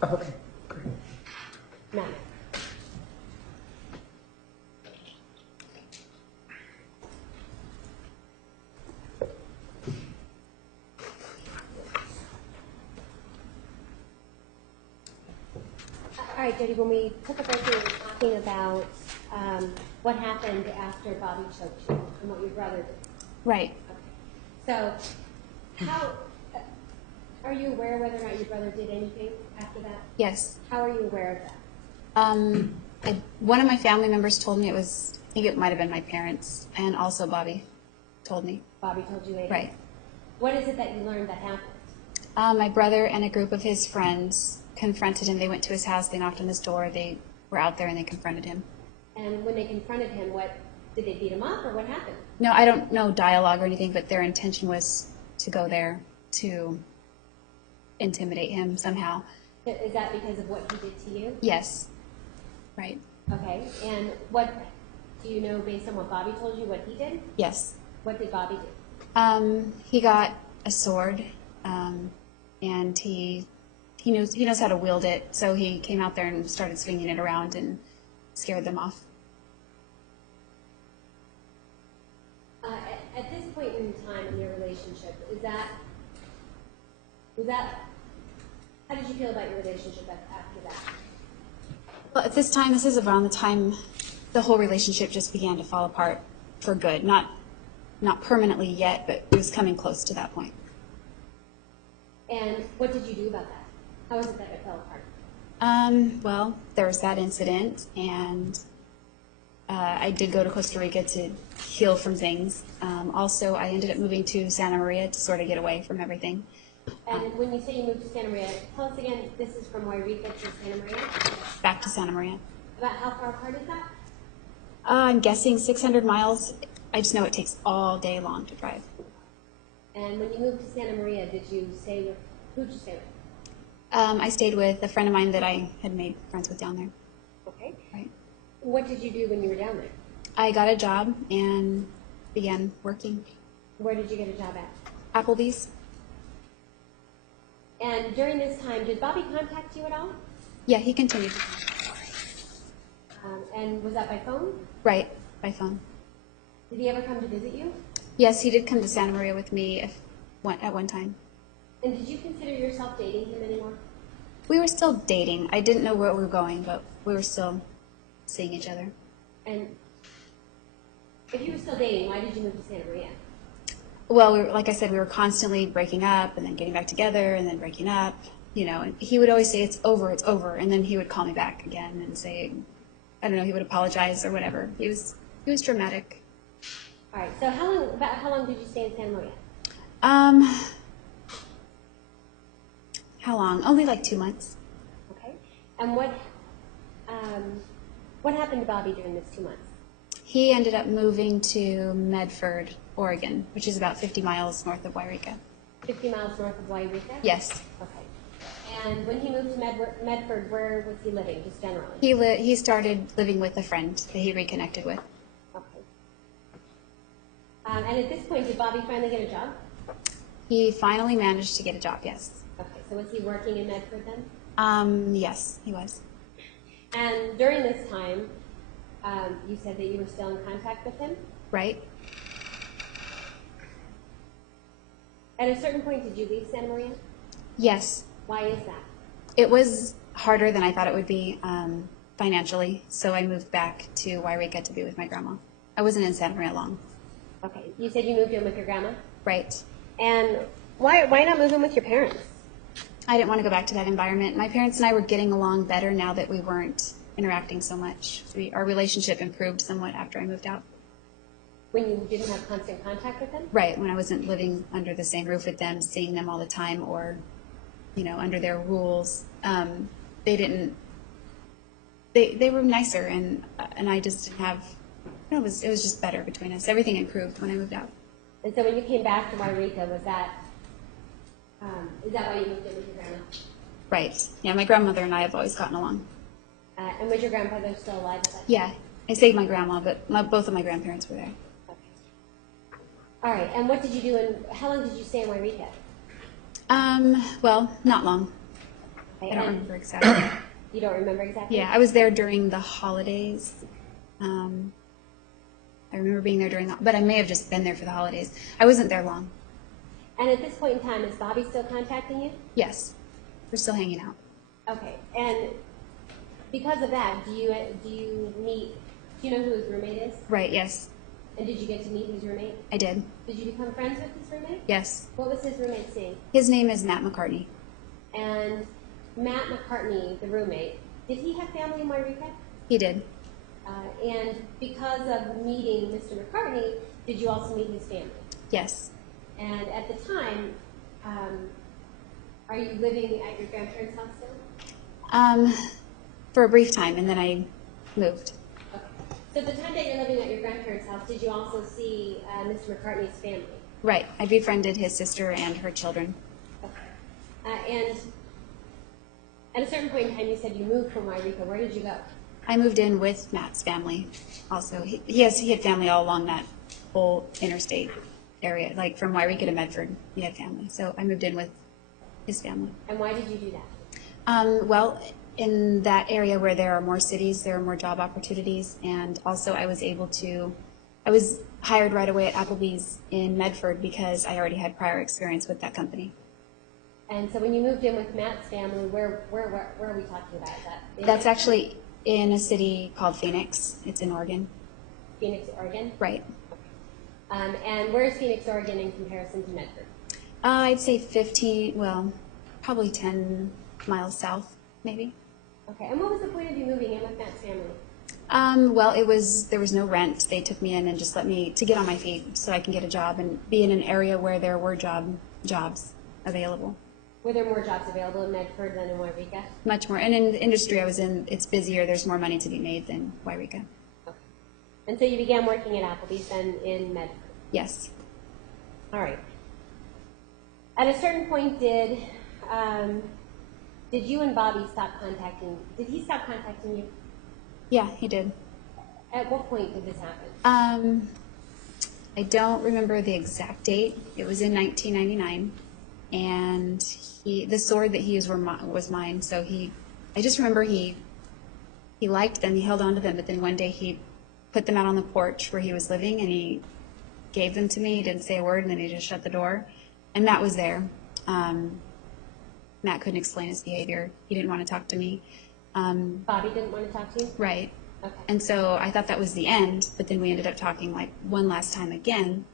Okay, great. Matt. All right, Jodi, when we took a break, we were talking about what happened after Bobby choked you and what your brother did. Right. Okay. So, how are you aware whether or not your brother did anything after that? Yes. How are you aware of that? One of my family members told me I think it might have been my parents, and also Bobby told me. Bobby told you later? Right. What is it that you learned that happened? My brother and a group of his friends confronted him. They went to his house, they knocked on his door, they were out there and they confronted him. And when they confronted him, did they beat him up or what happened? No, I don't know dialogue or anything, but their intention was to go there to intimidate him somehow. Is that because of what he did to you? Yes. Right. Okay. And what do you know based on what Bobby told you what he did? Yes. What did Bobby do? He got a sword, and he knows how to wield it. So he came out there and started swinging it around and scared them off. At this point in time in your relationship, how did you feel about your relationship after that? Well, at this time, this is around the time the whole relationship just began to fall apart for good. Not permanently yet, but it was coming close to that point. And what did you do about that? How was it that it fell apart? Well, there was that incident, and I did go to Costa Rica to heal from things. Also, I ended up moving to Santa Maria to sort of get away from everything. And when you say you moved to Santa Maria, tell us again, this is from Wairika to Santa Maria? Back to Santa Maria. About how far apart is that? I'm guessing 600 miles. I just know it takes all day long to drive. And when you moved to Santa Maria, who did you stay with? I stayed with a friend of mine that I had made friends with down there. Okay. Right. What did you do when you were down there? I got a job and began working. Where did you get a job at? Applebee's. And during this time, did Bobby contact you at all? Yeah, he continued. And was that by phone? Right, by phone. Did he ever come to visit you? Yes, he did come to Santa Maria with me at one time. And did you consider yourself dating him anymore? We were still dating. I didn't know where we were going, but we were still seeing each other. And if you were still dating, why did you move to Santa Maria? Well, like I said, we were constantly breaking up and then getting back together and then breaking up, and he would always say, it's over, and then he would call me back again and say, I don't know, he would apologize or whatever. He was dramatic. All right, so about how long did you stay in Santa Maria? How long? Only like 2 months. Okay. And what happened to Bobby during this 2 months? He ended up moving to Medford, Oregon, which is about 50 miles north of Wairika. 50 miles north of Wairika? Yes. Okay. And when he moved to Medford, where was he living, just generally? He started living with a friend that he reconnected with. Okay. And at this point, did Bobby finally get a job? He finally managed to get a job, yes. Okay, so was he working in Medford then? Yes, he was. And during this time, you said that you were still in contact with him? Right. At a certain point, did you leave Santa Maria? Yes. Why is that? It was harder than I thought it would be financially, so I moved back to Wairika to be with my grandma. I wasn't in Santa Maria long. Okay, you said you moved in with your grandma? Right. And why not move in with your parents? I didn't want to go back to that environment. My parents and I were getting along better now that we weren't interacting so much. Our relationship improved somewhat after I moved out. When you didn't have constant contact with them? Right, when I wasn't living under the same roof with them, seeing them all the time, or, under their rules. They were nicer, and I just didn't have, it was just better between us. Everything improved when I moved out. And so when you came back to Wairika, is that why you moved in with your grandma? Right. Yeah, my grandmother and I have always gotten along. And was your grandfather still alive at that time? Yeah, I saved my grandma, but both of my grandparents were there. Okay. All right, and what did you do, and how long did you stay in Wairika? Well, not long. I don't remember exactly. You don't remember exactly? Yeah, I was there during the holidays. I remember being there but I may have just been there for the holidays. I wasn't there long. And at this point in time, is Bobby still contacting you? Yes, we're still hanging out. Okay, and because of that, do you know who his roommate is? Right, yes, And did you get to meet his roommate? I did. Did you become friends with his roommate? Yes. What was his roommate's name? His name is Matt McCartney. And Matt McCartney, the roommate, did he have family in Wairika? He did. And because of meeting Mr. McCartney, did you also meet his family? Yes. And at the time, are you living at your grandparents' house still? For a brief time, and then I moved. Okay. So at the time that you're living at your grandparents' house, did you also see Mr. McCartney's family? Right. I befriended his sister and her children. Okay. And at a certain point in time, you said you moved from Wairika. Where did you go? I moved in with Matt's family. Also, he had family all along that whole interstate area, like from Wairika to Medford. He had family, so I moved in with his family. And why did you do that? Well, in that area where there are more cities, there are more job opportunities, and also I was hired right away at Applebee's in Medford because I already had prior experience with that company. And so when you moved in with Matt's family, where are we talking about? That's actually in a city called Phoenix. It's in Oregon. Phoenix, Oregon? Right. And where is Phoenix, Oregon in comparison to Medford? I'd say 15, well, probably 10 miles south, maybe. Okay, and what was the point of you moving in with Matt's family? Well, there was no rent. They took me in and just let me to get on my feet so I can get a job and be in an area where there were jobs available. Were there more jobs available in Medford than in Wairika? Much more. And in the industry I was in, it's busier. There's more money to be made than Wairika. Okay. And so you began working at Applebee's then in Medford? Yes. All right. At a certain point, did you and Bobby did he stop contacting you? Yeah, he did. At what point did this happen? I don't remember the exact date. It was in 1999. And the sword that he used was mine. So I just remember he liked them, he held on to them, but then one day he put them out on the porch where he was living and he gave them to me. He didn't say a word and then he just shut the door. And Matt was there. Matt couldn't explain his behavior. He didn't want to talk to me. Bobby didn't want to talk to you? Right. Okay. And so I thought that was the end, but then we ended up talking like one last time again.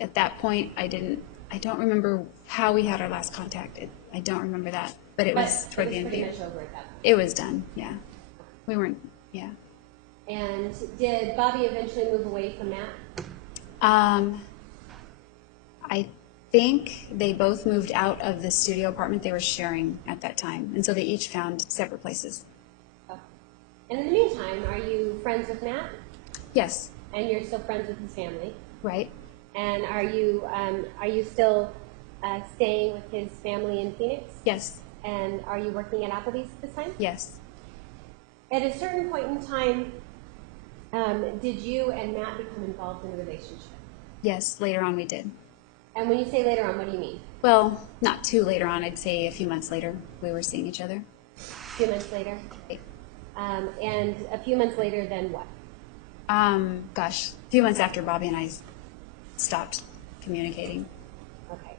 At that point, I don't remember how we had our last contact. I don't remember that, but it was toward the end of the year. Pretty much over at that point. It was done, yeah. We weren't, yeah. And did Bobby eventually move away from Matt? I think they both moved out of the studio apartment they were sharing at that time, and so they each found separate places. Okay. And in the meantime, are you friends with Matt? Yes. And you're still friends with his family? Right. And are you still staying with his family in Phoenix? Yes. And are you working at Applebee's at this time? Yes. At a certain point in time, did you and Matt become involved in a relationship? Yes, later on we did. And when you say later on, what do you mean? Well, not too later on. I'd say a few months later we were seeing each other. A few months later? Right. And a few months later, then what? Gosh, a few months after Bobby and I stopped communicating. Okay.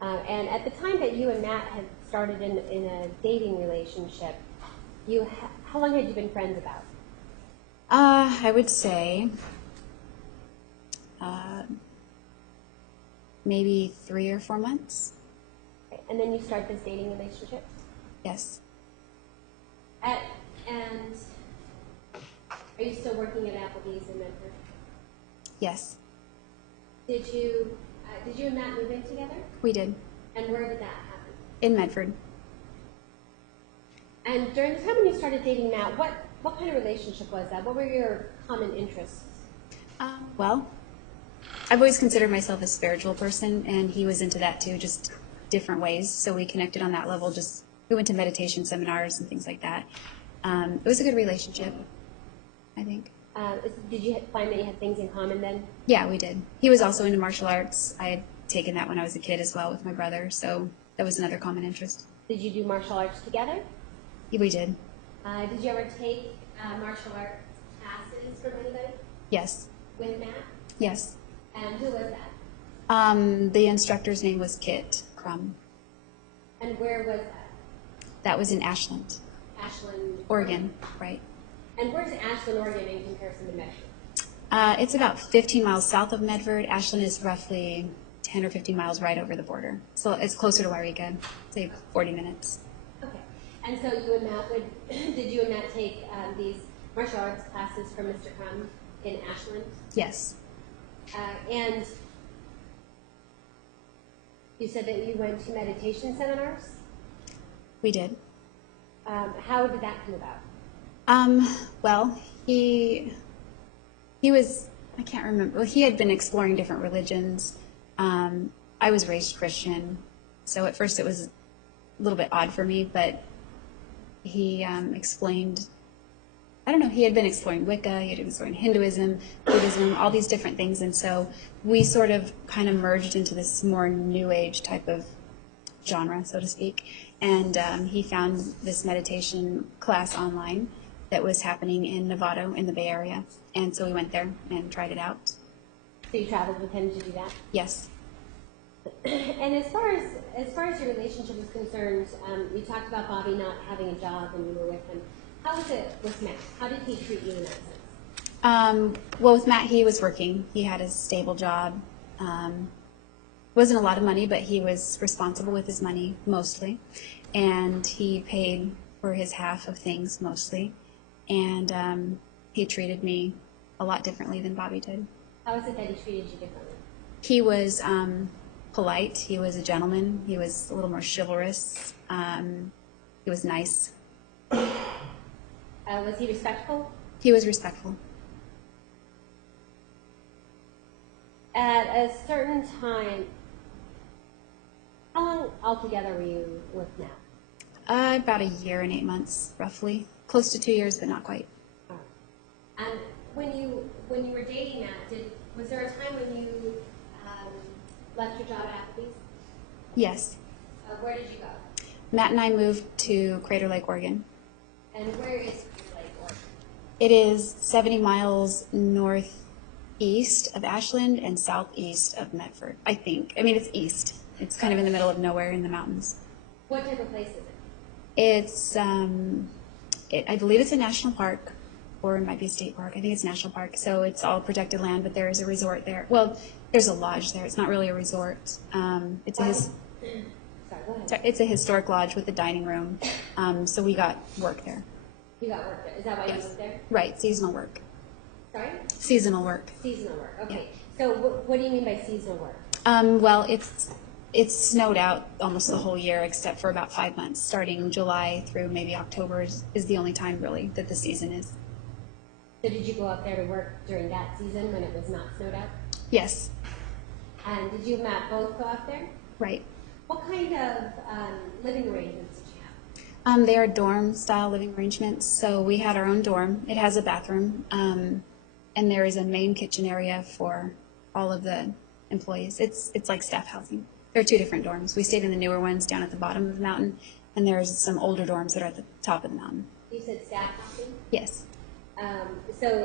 And at the time that you and Matt had started in a dating relationship, how long had you been friends about? I would say maybe 3 or 4 months. Okay. And then you start this dating relationship? Yes. And are you still working at Applebee's in Medford? Yes. Did you and Matt move in together? We did. And where did that happen? In Medford. And during the time when you started dating Matt, what kind of relationship was that? What were your common interests? Well, I've always considered myself a spiritual person, and he was into that too, just different ways. So we connected on that level. We went to meditation seminars and things like that. It was a good relationship, I think. Did you find that you had things in common then? Yeah, we did. He was also into martial arts. I had taken that when I was a kid as well with my brother, so That was another common interest. Did you do martial arts together? We did. Did you ever take martial arts classes from anybody Yes. with Matt? Yes. And who was that? The instructor's name was Kit Crum. And where was that? That was in Ashland, Ashland, Oregon, right? And where's Ashland, Oregon in comparison to Medford? It's about 15 miles south of Medford. Ashland is roughly 10 or 15 miles right over the border. So it's closer to Wairika, say 40 minutes. Okay. And so you and Matt did you and Matt take these martial arts classes from Mr. Crum in Ashland? Yes. And you said that you went to meditation seminars? We did. How did that come about? Well, he was, I can't remember, well, he had been exploring different religions. I was raised Christian, so at first it was a little bit odd for me, but he explained, I don't know, he had been exploring Wicca, he had been exploring Hinduism, Buddhism, all these different things, and so we sort of kind of merged into this more New Age type of genre, so to speak, and he found this meditation class online that was happening in Novato in the Bay Area, and so we went there and tried it out. So you traveled with him to do that? Yes. And as far as your relationship was concerned, you talked about Bobby not having a job when you were with him. How was it with Matt? How did he treat you in that sense? Well, with Matt, he was working. He had a stable job. Wasn't a lot of money, but he was responsible with his money mostly, and he paid for his half of things mostly, and he treated me a lot differently than Bobby did. How was it that he treated you differently? He was polite. He was a gentleman. He was a little more chivalrous. He was nice. Was he respectful? He was respectful. At a certain time, how long altogether were you with Matt? About a year and 8 months, roughly. Close to 2 years, but not quite. And when you were dating Matt, was there a time when you left your job at Applebee's? Yes. Where did you go? Matt and I moved to Crater Lake, Oregon. And where is Crater Lake, Oregon? It is 70 miles northeast of Ashland and southeast of Medford, I think. I mean, it's east. It's kind of in the middle of nowhere in the mountains. What type of place is it? It's, I believe it's a national park, or it might be a state park. I think it's national park, so it's all protected land, but there is a resort there. Well, there's a lodge there. It's not really a resort. It's a Sorry, go ahead. it's a historic lodge with a dining room, so we got work there. You got work there. Is that why you Yes. moved there? Right, seasonal work. Sorry? Seasonal work. Seasonal work. Okay. So what do you mean by seasonal work? Well, it's snowed out almost the whole year except for about 5 months. Starting July through maybe October is the only time really that the season is. So did you go up there to work during that season when it was not snowed out? Yes, And did you and Matt both go up there? right. What kind of living arrangements did you have? They are dorm-style living arrangements, so we had our own dorm. It has a bathroom, and there is a main kitchen area for all of the employees. It's like staff housing. There are two different dorms. We stayed in the newer ones down at the bottom of the mountain, and there's some older dorms that are at the top of the mountain. You said staff housing? Yes. So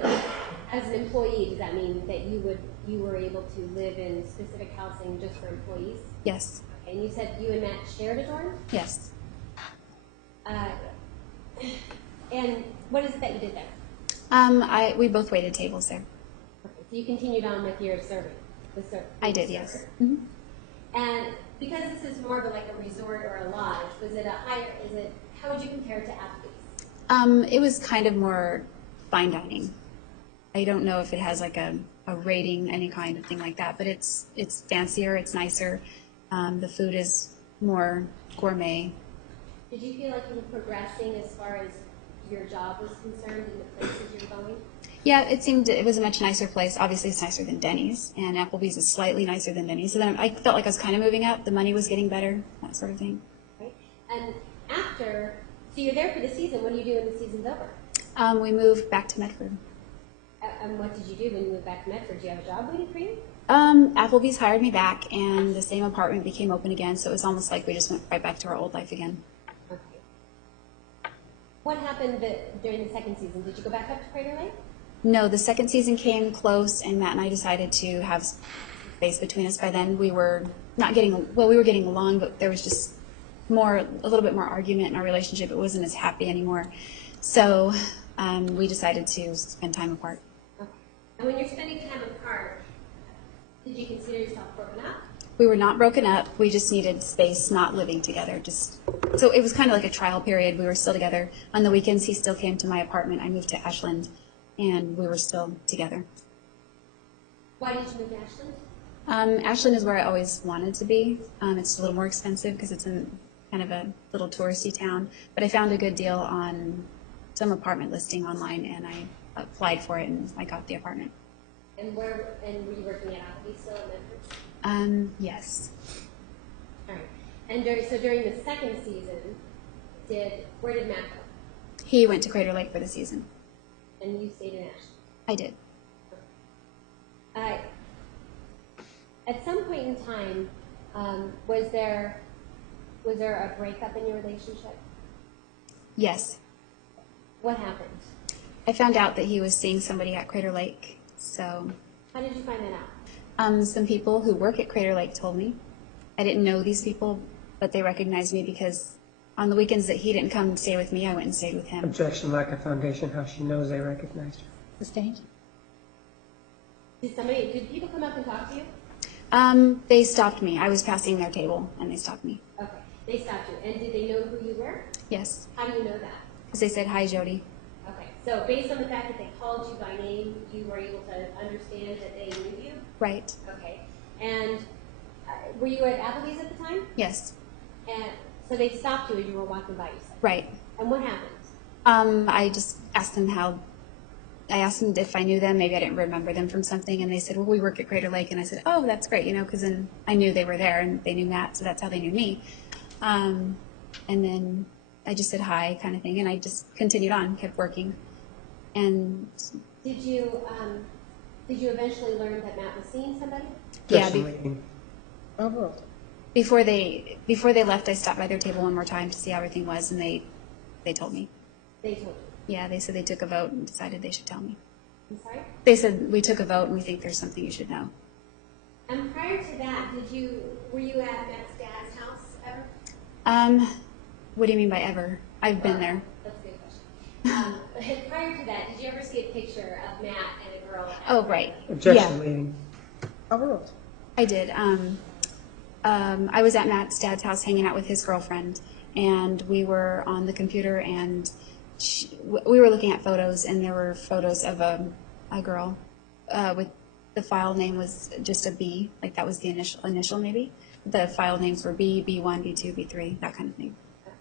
as an employee, does that mean that you were able to live in specific housing just for employees? Yes. Okay, and you said you and Matt shared a dorm? Yes. And what is it that you did there? We both waited tables there. Okay, so you continued on with your serving? I did, yes. Mm-hmm. And because this is more of like a resort or a lodge, how would you compare it to Applebee's? It was kind of more fine dining. I don't know if it has like a rating, any kind of thing like that, but it's fancier, it's nicer. The food is more gourmet. Did you feel like you were progressing as far as your job was concerned in the places you're going? Yeah, it was a much nicer place. Obviously, it's nicer than Denny's, and Applebee's is slightly nicer than Denny's. So then I felt like I was kind of moving up. The money was getting better, that sort of thing. Right. And so you're there for the season. What do you do when the season's over? We moved back to Medford. And what did you do when you moved back to Medford? Do you have a job waiting for you? Applebee's hired me back, and the same apartment became open again, so it was almost like we just went right back to our old life again. Okay. What happened during the second season? Did you go back up to Crater Lake? No, the second season came close, and Matt and I decided to have space between us. By then, we were not getting, well, we were getting along, but there was just a little bit more argument in our relationship. It wasn't as happy anymore. So we decided to spend time apart. Okay. And when you're spending time apart, did you consider yourself broken up? We were not broken up. We just needed space, not living together. So it was kind of like a trial period. We were still together. On the weekends, he still came to my apartment. I moved to Ashland, and we were still together. Why did you move to Ashland? Ashland is where I always wanted to be. It's a little more expensive because it's in kind of a little touristy town. But I found a good deal on some apartment listing online, and I applied for it, and I got the apartment. And were you working at Applebee's still in Memphis? Yes. All right. And during the second season, where did Matt go? He went to Crater Lake for the season. And you stayed in Ashland? I did. At some point in time, was there a breakup in your relationship? Yes. What happened? I found out that he was seeing somebody at Crater Lake. So. How did you find that out? Some people who work at Crater Lake told me. I didn't know these people, but they recognized me because on the weekends that he didn't come and stay with me, I went and stayed with him. Objection, lack of foundation, how she knows they recognized her. Sustained. Did people come up and talk to you? They stopped me. I was passing their table, and they stopped me. Okay, they stopped you. And did they know who you were? Yes. How do you know that? Because they said, "Hi, Jodi." Okay, so based on the fact that they called you by name, you were able to understand that they knew you? Right. Okay, and were you at Applebee's at the time? Yes. And so they stopped you as you were walking by, you said? Right. And what happened? I just asked them I asked them if I knew them. Maybe I didn't remember them from something, and they said, "Well, we work at Crater Lake," and I said, "Oh, that's great," because then I knew they were there, and they knew Matt, so that's how they knew me. And then I just said hi, kind of thing, and I just continued on, kept working. And did you eventually learn that Matt was seeing somebody? Yeah. Before they left, I stopped by their table one more time to see how everything was, and they told me. They told you? Yeah, they said they took a vote and decided they should tell me. I'm sorry? They said, "We took a vote and we think there's something you should know." And prior to that, were you at Matt's dad's house ever? What do you mean by ever? I've been there. That's a good question. Prior to that, did you ever see a picture of Matt and a girl? Oh, right. Objection, Yeah. leading. Overruled. I did. I was at Matt's dad's house hanging out with his girlfriend, and we were on the computer, and we were looking at photos, and there were photos of a girl with the file name was just a B, like that was the initial maybe. The file names were B, B1, B2, B3, that kind of thing. Okay.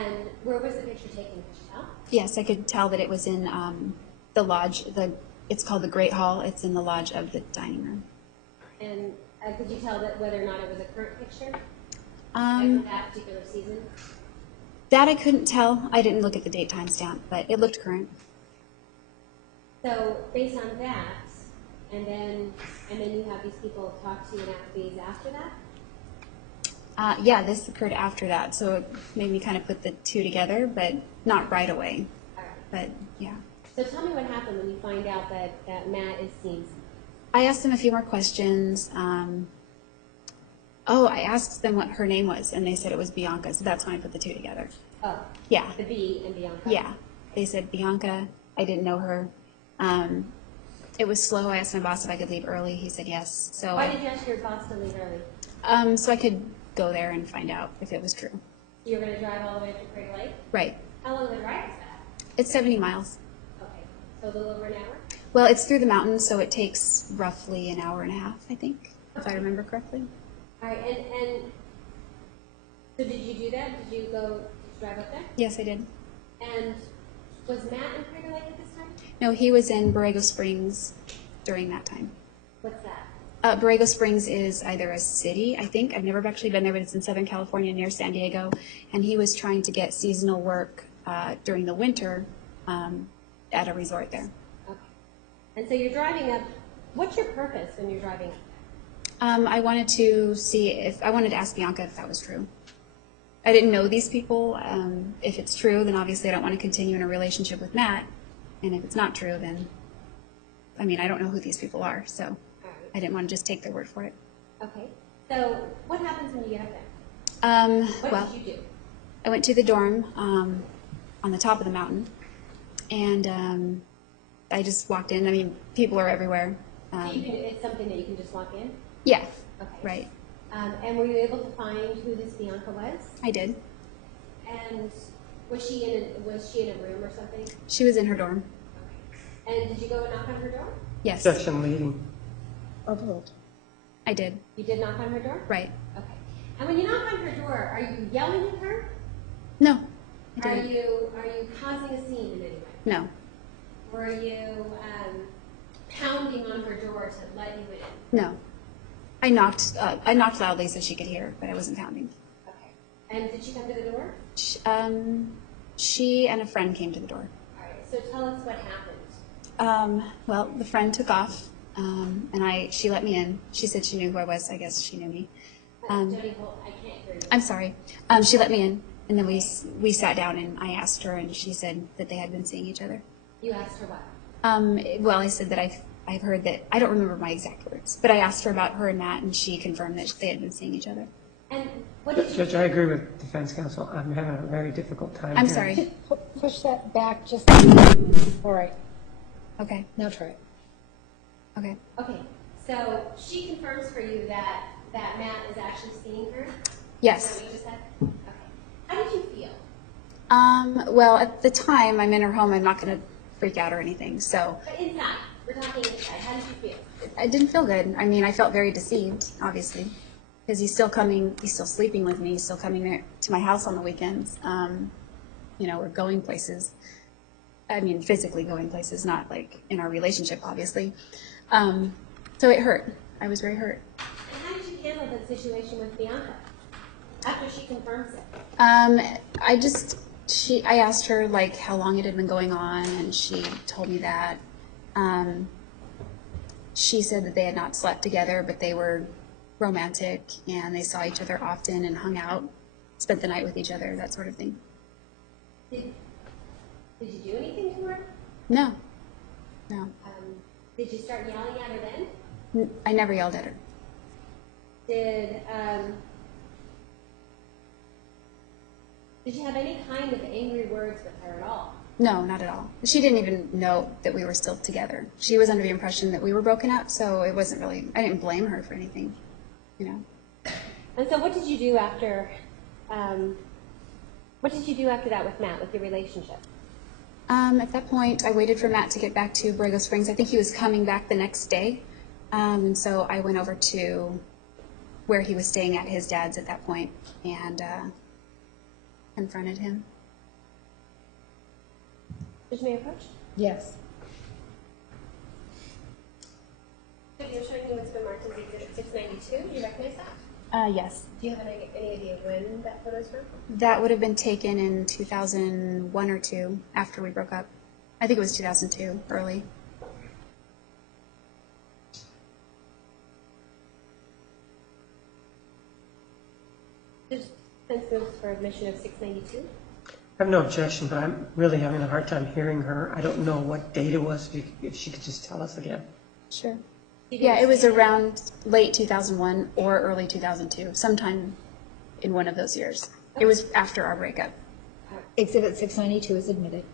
And where was the picture taken? Could you tell? Yes, I could tell that it was in the lodge. It's called the Great Hall. It's in the lodge of the dining room. And could you tell that whether or not it was a current picture after that particular season? That I couldn't tell. I didn't look at the date timestamp, but it looked current. So based on that, and then you have these people talk to you in Applebee's after that? Yeah, this occurred after that, so it made me kind of put the two together, but not right away. All right. But yeah. So tell me what happened when you find out that Matt is seeing somebody. I asked them a few more questions. I asked them what her name was, and they said it was Bianca, so that's when I put the two together. Oh. Yeah. The B and Bianca. Yeah. They said Bianca. I didn't know her. It was slow. I asked my boss if I could leave early. He said yes. So Why did you ask your boss to leave early? so I could go there and find out if it was true. You were going to drive all the way up to Crater Lake? Right. How long of a drive is that? It's 70 miles. Okay. So a little over an hour? Well, it's through the mountains, so it takes roughly an hour and a half, I think, if I remember correctly. All right. And so did you do that? Did you drive up there? Yes, I did. And was Matt in Crater Lake at this time? No, he was in Borrego Springs during that time. What's that? Borrego Springs is either a city, I think. I've never actually been there, but it's in Southern California near San Diego. And he was trying to get seasonal work during the winter at a resort there. Okay. And so you're driving up What's your purpose when you're driving up I wanted to ask Bianca if that was true. I didn't know these people. If it's true, then obviously I don't want to continue in a relationship with Matt. And if it's not true, then, I mean, I don't know who these people are, so there? I didn't want to just take their word for it. Okay. So what happens when you get up there? What did you do? I went to the dorm on the top of the mountain, and I just walked in. I mean, people are everywhere. So it's something that you can just walk in? Yeah, Okay. right. And were you able to find who this Bianca was? I did. And was she in a room or something? She was in her dorm. Okay. And did you go and knock on her door? Yes, Section leading. Overruled. I did. You did knock on her door? Right. Okay. And when you knock on her door, are you yelling at her? No, I Are didn't. you causing a scene in any way? No, Were you pounding on her door to let you in? no. I knocked loudly so she could hear, but I wasn't pounding. Okay. And did she come to the door? She and a friend came to the door. All right. So tell us what happened. Well, the friend took off, and she let me in. She said she knew who I was. I guess she knew me. Jodi, hold, I can't hear you. I'm sorry. She let me in, and then we sat down, and I asked her, and she said that they had been seeing each other. You asked her what? Well, I said that I've heard that, I don't remember my exact words, but I asked her about her and Matt, and she confirmed that they had been seeing each other. And what did you Judge, I agree with defense counsel. I'm having a very difficult time. I'm hearing. sorry. Push that back just. All right, Okay, now try it. okay. Okay. So she confirms for you that Matt is actually seeing her? Is that Yes. what you just said? Okay. How did you feel? Well, at the time, I'm in her home. I'm not going to freak out or anything, so But inside. We're talking inside. How did you feel? I didn't feel good. I mean, I felt very deceived, obviously, because he's still sleeping with me, he's still coming there to my house on the weekends. We're going places. I mean, physically going places, not like in our relationship, obviously. So it hurt. I was very hurt. And how did you handle that situation with Bianca after she confirms it? I asked her like how long it had been going on, and she told me that. She said that they had not slept together, but they were romantic, and they saw each other often and hung out, spent the night with each other, that sort of thing. Did you do anything to her? No. Did you start yelling at her then? I never yelled at her. Did you have any kind of angry words with her at all? No, not at all. She didn't even know that we were still together. She was under the impression that we were broken up, so it wasn't really, I didn't blame her for anything, And so what did you do after that with Matt, with your relationship? At that point, I waited for Matt to get back to Borrego Springs. I think he was coming back the next day, and so I went over to where he was staying at his dad's at that point and confronted him. Judge May approach? Yes. So you're showing me what's been marked as Exhibit 692. Do you recognize that? Yes. Do you have any idea when that photo's from? That would have been taken in 2001 or 2 after we broke up. I think it was 2002, early. There's defense moves for admission of 692. I have no objection, but I'm really having a hard time hearing her. I don't know what date it was. If she could just tell us again. Sure. You Yeah, didn't it was say around late 2001 or early 2002, sometime in one of those years. It was after our breakup. Exhibit 692 is admitted.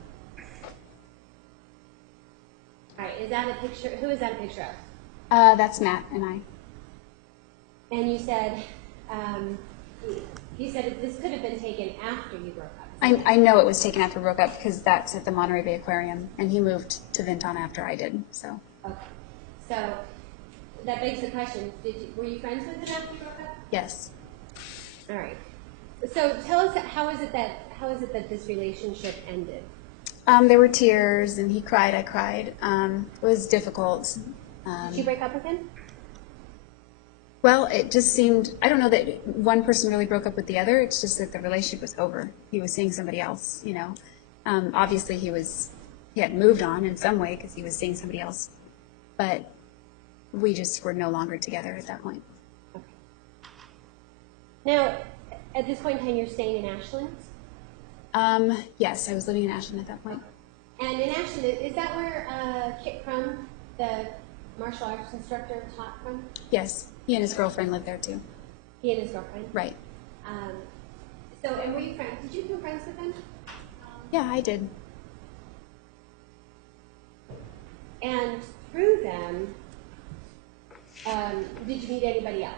All right, is that a picture? Who is that a picture of? That's Matt and I. And you said this could have been taken after you broke up. I know it was taken after we broke up because that's at the Monterey Bay Aquarium, and he moved to Ventana after I did. So. Okay. So that begs the question: were you friends with him after you broke up? Yes. All right. So tell us, how is it that this relationship ended? There were tears, and he cried. I cried. It was difficult. Did you break up with him? Well, it just seemed, I don't know that one person really broke up with the other. It's just that the relationship was over. He was seeing somebody else, Obviously, he had moved on in some way because he was seeing somebody else. But we just were no longer together at that point. Okay. Now, at this point in time, you're staying in Ashland? Yes, I was living in Ashland at that point. And in Ashland, is that where Kit Crum, the martial arts instructor, taught from? Yes, he and his girlfriend lived there too. He and his girlfriend? Right. And were you friends? Did you become friends with them? Yeah, I did. And through them, did you meet anybody else?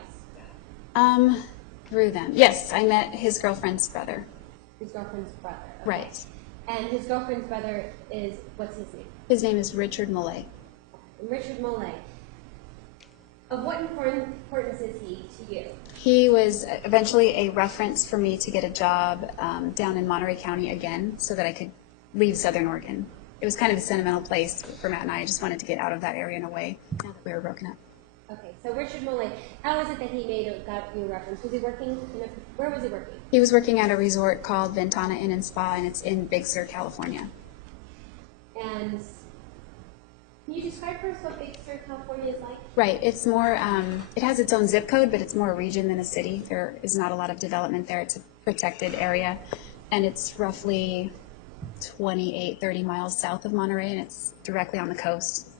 Through them. Yes, I met his girlfriend's brother. His girlfriend's brother. Okay. Right. And his girlfriend's brother is, what's his name? His name is Richard Mollet. Richard Mollet. Of what importance is he to you? He was eventually a reference for me to get a job down in Monterey County again so that I could leave Southern Oregon. It was kind of a sentimental place for Matt and I. I just wanted to get out of that area in a way now that we were broken up. Okay, so Richard Mollet, how is it that he got you a reference? Was he working where was he working? He was working at a resort called Ventana Inn and Spa, and it's in Big Sur, California. And can you describe for us what Big Sur, California is like? Right. It's more, it has its own zip code, but it's more a region than a city. There is not a lot of development there. It's a protected area, and it's roughly 28, 30 miles south of Monterey, and it's directly on the coast.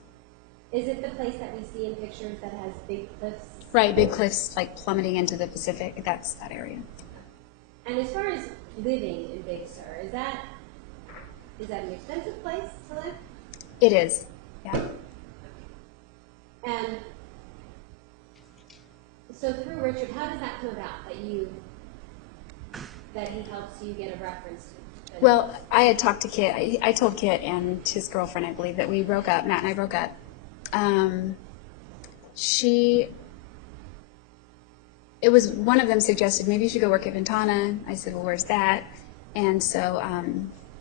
Is it the place that we see in pictures that has big cliffs? Right, big cliffs like plummeting into the Pacific. That's that area. And as far as living in Big Sur, is that an expensive place to live? It is, yeah. And so through Richard, how does that come about that he helps you get a reference to? Well, I had talked to Kit. I told Kit and his girlfriend, I believe, that we broke up. Matt and I broke up. It was one of them suggested maybe you should go work at Ventana. I said, well, where's that? And so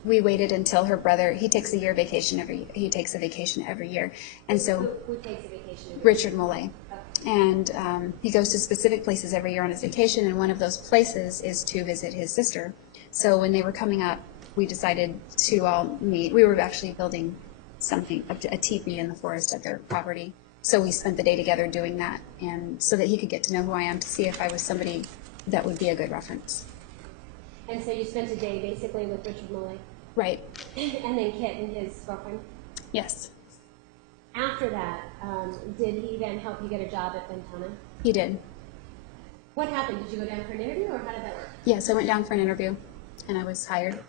we waited until her brother. He takes a vacation every year, and so Who takes a vacation? Richard Mollet. Okay. And he goes to specific places every year on his vacation, and one of those places is to visit his sister. So when they were coming up, we decided to all meet. We were actually building something, a teepee in the forest at their property. So we spent the day together doing that, and so that he could get to know who I am, to see if I was somebody that would be a good reference. And so you spent a day basically with Richard Mollet? Right. And then Kit and his girlfriend? Yes. After that, did he then help you get a job at Ventana? He did. What happened? Did you go down for an interview, or how did that work? Yes, I went down for an interview, and I was hired.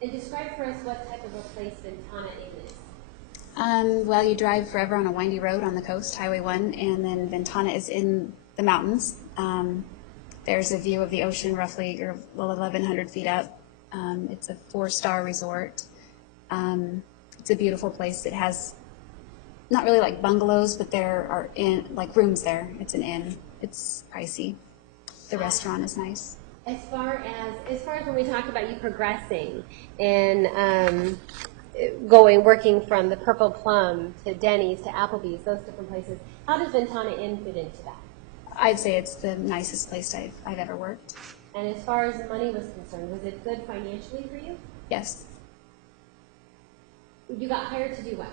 And describe for us what type of a place Ventana is. Well, you drive forever on a windy road on the coast, Highway 1, and then Ventana is in the mountains. There's a view of the ocean roughly 1,100 feet up. It's a 4-star resort. It's a beautiful place. It has not really like bungalows, but there are rooms there. It's an inn. It's pricey. The restaurant is nice. As far as when we talk about you progressing in working from the Purple Plum to Denny's to Applebee's, those different places, how does Ventana Inn fit into that? I'd say it's the nicest place I've ever worked. And as far as money was concerned, was it good financially for you? Yes. You got hired to do what?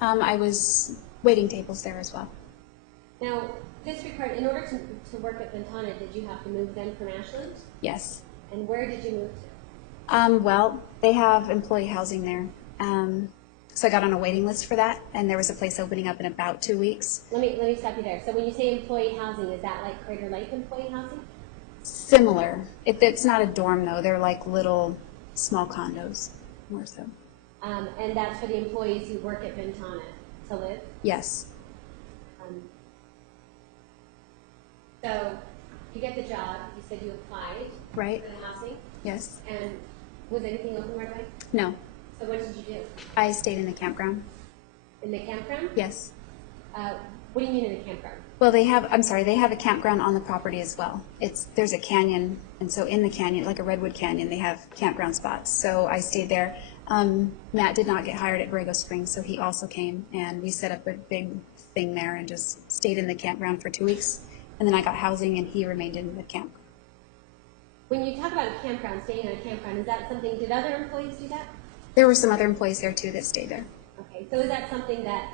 I was waiting tables there as well. Now, in order to work at Ventana, did you have to move then from Ashland? Yes. And where did you move to? Well, they have employee housing there. So I got on a waiting list for that, and there was a place opening up in about 2 weeks. Let me stop you there. So when you say employee housing, is that like Crater Lake employee housing? Similar. It's not a dorm, though. They're like little small condos, more so. And that's for the employees who work at Ventana to live? Yes. So you get the job. You said you applied Right. for the housing. Yes. And was anything open right away? No. So what did you do? I stayed in the campground. In the campground? Yes. What do you mean in the campground? Well, they have a campground on the property as well. There's a canyon, and so in the canyon, like a redwood canyon, they have campground spots. So I stayed there. Matt did not get hired at Borrego Springs, so he also came, and we set up a big thing there and just stayed in the campground for 2 weeks. And then I got housing, and he remained in the camp. When you talk about a campground, staying in a campground, is that something, did other employees do that? There were some other employees there, too, that stayed there. Okay, so is that something that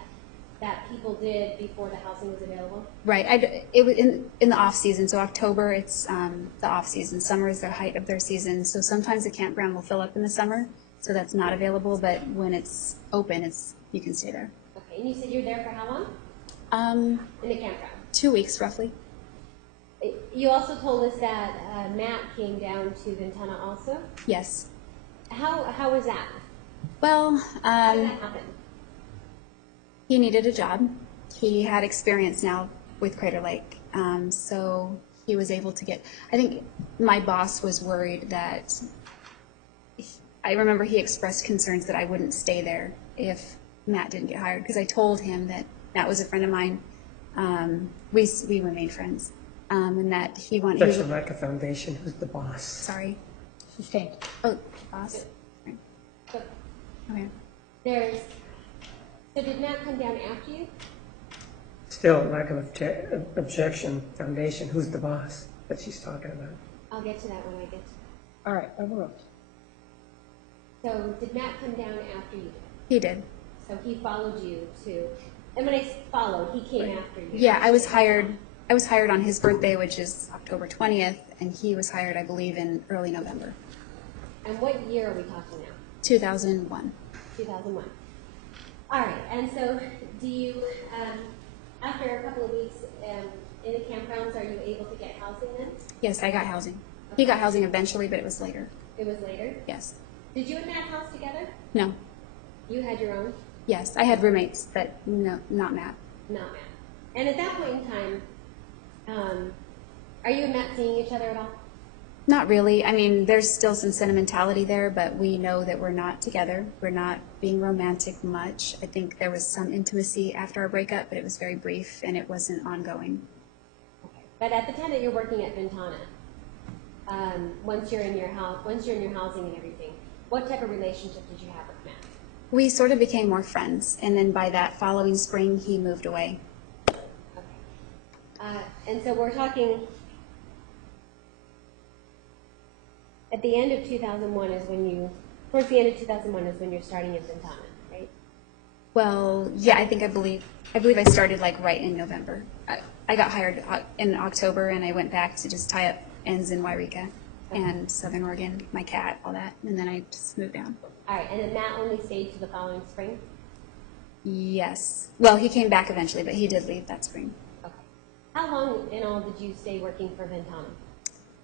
that people did before the housing was available? Right. It was in the off season. So October, it's the off season. Summer is the height of their season. So sometimes the campground will fill up in the summer, so that's not available. But when it's open, you can stay there. Okay. And you said you're there for how long? In the campground. 2 weeks roughly. You also told us that Matt came down to Ventana also. Yes. How was that? Well, How did that happen? he needed a job. He had experience now with Crater Lake, so he was able to get. I think my boss was worried that. I remember he expressed concerns that I wouldn't stay there if Matt didn't get hired, because I told him that Matt was a friend of mine. We remained friends, and that he wanted. Section like a foundation. Who's the boss? Sorry. Sustained. Oh, boss. So Okay. So did Matt come down after you? Still, lack of objection, foundation. Who's the boss that she's talking about? I'll get to that when I get to All right, overruled. So did Matt come down after you did? He did. So he followed you to, and when I followed, he came after you. Yeah, I was hired on his birthday, which is October 20th, and he was hired, I believe, in early November. And what year are we talking now? 2001. 2001. All right, and so do you, after a couple of weeks in the campgrounds, are you able to get housing then? Yes, I got housing. He got housing eventually, but it was later. It was later? Yes. Did you and Matt house together? No. You had your own? Yes, I had roommates, but no, not Matt. Not Matt. And at that point in time, are you and Matt seeing each other at all? Not really. I mean, there's still some sentimentality there, but we know that we're not together. We're not being romantic much. I think there was some intimacy after our breakup, but it was very brief and it wasn't ongoing. Okay. But at the time that you're working at Ventana, once you're in your housing and everything, what type of relationship did you have with Matt? We sort of became more friends, and then by that following spring, he moved away. Okay. And so we're talking, at the end of 2001 is when you, towards the end of 2001 is when you're starting in Ventana, right? Well, yeah, I believe I started like right in November. I got hired in October, and I went back to just tie up ends in Wairika and Southern Oregon, my cat, all that, and then I just moved down. All right, and then Matt only stayed to the following spring? Yes. Well, he came back eventually, but he did leave that spring. Okay. How long in all did you stay working for Ventana?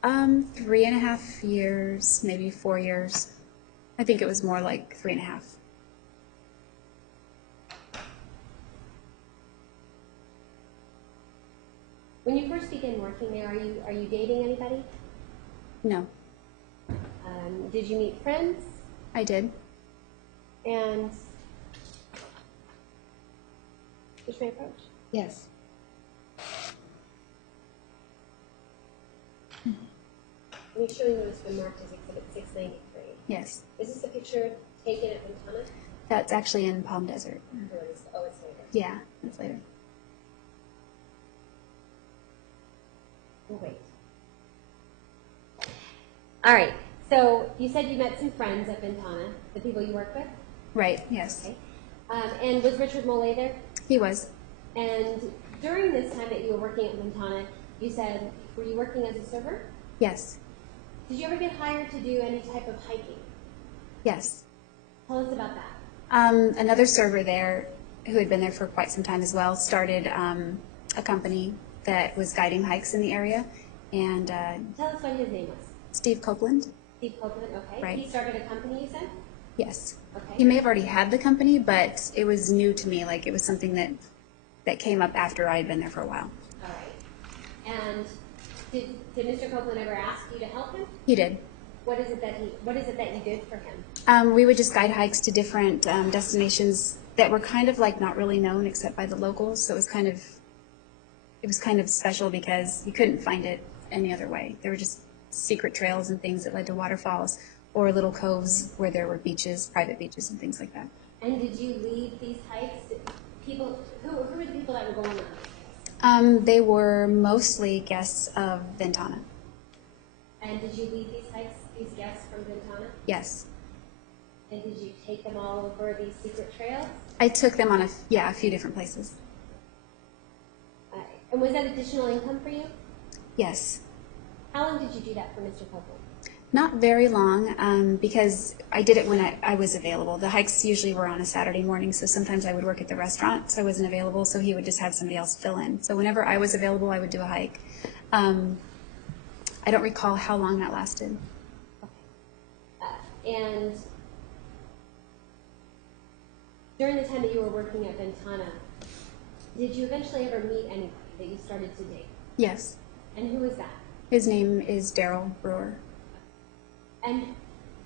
3.5 years, maybe 4 years. I think it was more like 3.5. When you first began working there, are you dating anybody? No, Did you meet friends? I did. And here's my approach. Yes. Let me show you what has been marked as Exhibit 693. Yes. Is this a picture taken at Ventana? That's actually in Palm Desert. Or is, oh, it's later. Yeah, that's later. Oh, wait. All right. So you said you met some friends at Ventana, the people you work with? Right, yes. Okay. And was Richard Mollet there? He was. And during this time that you were working at Ventana, you said, were you working as a server? Yes. Did you ever get hired to do any type of hiking? Yes. Tell us about that. Another server there, who had been there for quite some time as well, started a company that was guiding hikes in the area. And Tell us what his name was. Steve Copeland. Steve Copeland, okay. Right. He started a company, you said? Yes. Okay. He may have already had the company, but it was new to me. Like, it was something that came up after I had been there for a while. All right. And did Mr. Copeland ever ask you to help him? He did. What is it that you did for him? We would just guide hikes to different destinations that were kind of like not really known except by the locals. So it was kind of special because you couldn't find it any other way. There were just secret trails and things that led to waterfalls or little coves where there were beaches, private beaches and things like that. And did you lead these hikes? People, who were the people that were going on? They were mostly guests of Ventana. And did you lead these hikes, these guests from Ventana? Yes. And did you take them all over these secret trails? I took them on a few different places. And was that additional income for you? Yes. How long did you do that for Mr. Copeland? Not very long, because I did it when I was available. The hikes usually were on a Saturday morning, so sometimes I would work at the restaurant, so I wasn't available, so he would just have somebody else fill in. So whenever I was available, I would do a hike. I don't recall how long that lasted. And during the time that you were working at Ventana, did you eventually ever meet anybody that you started to date? Yes. And who was that? His name is Daryl Brewer. And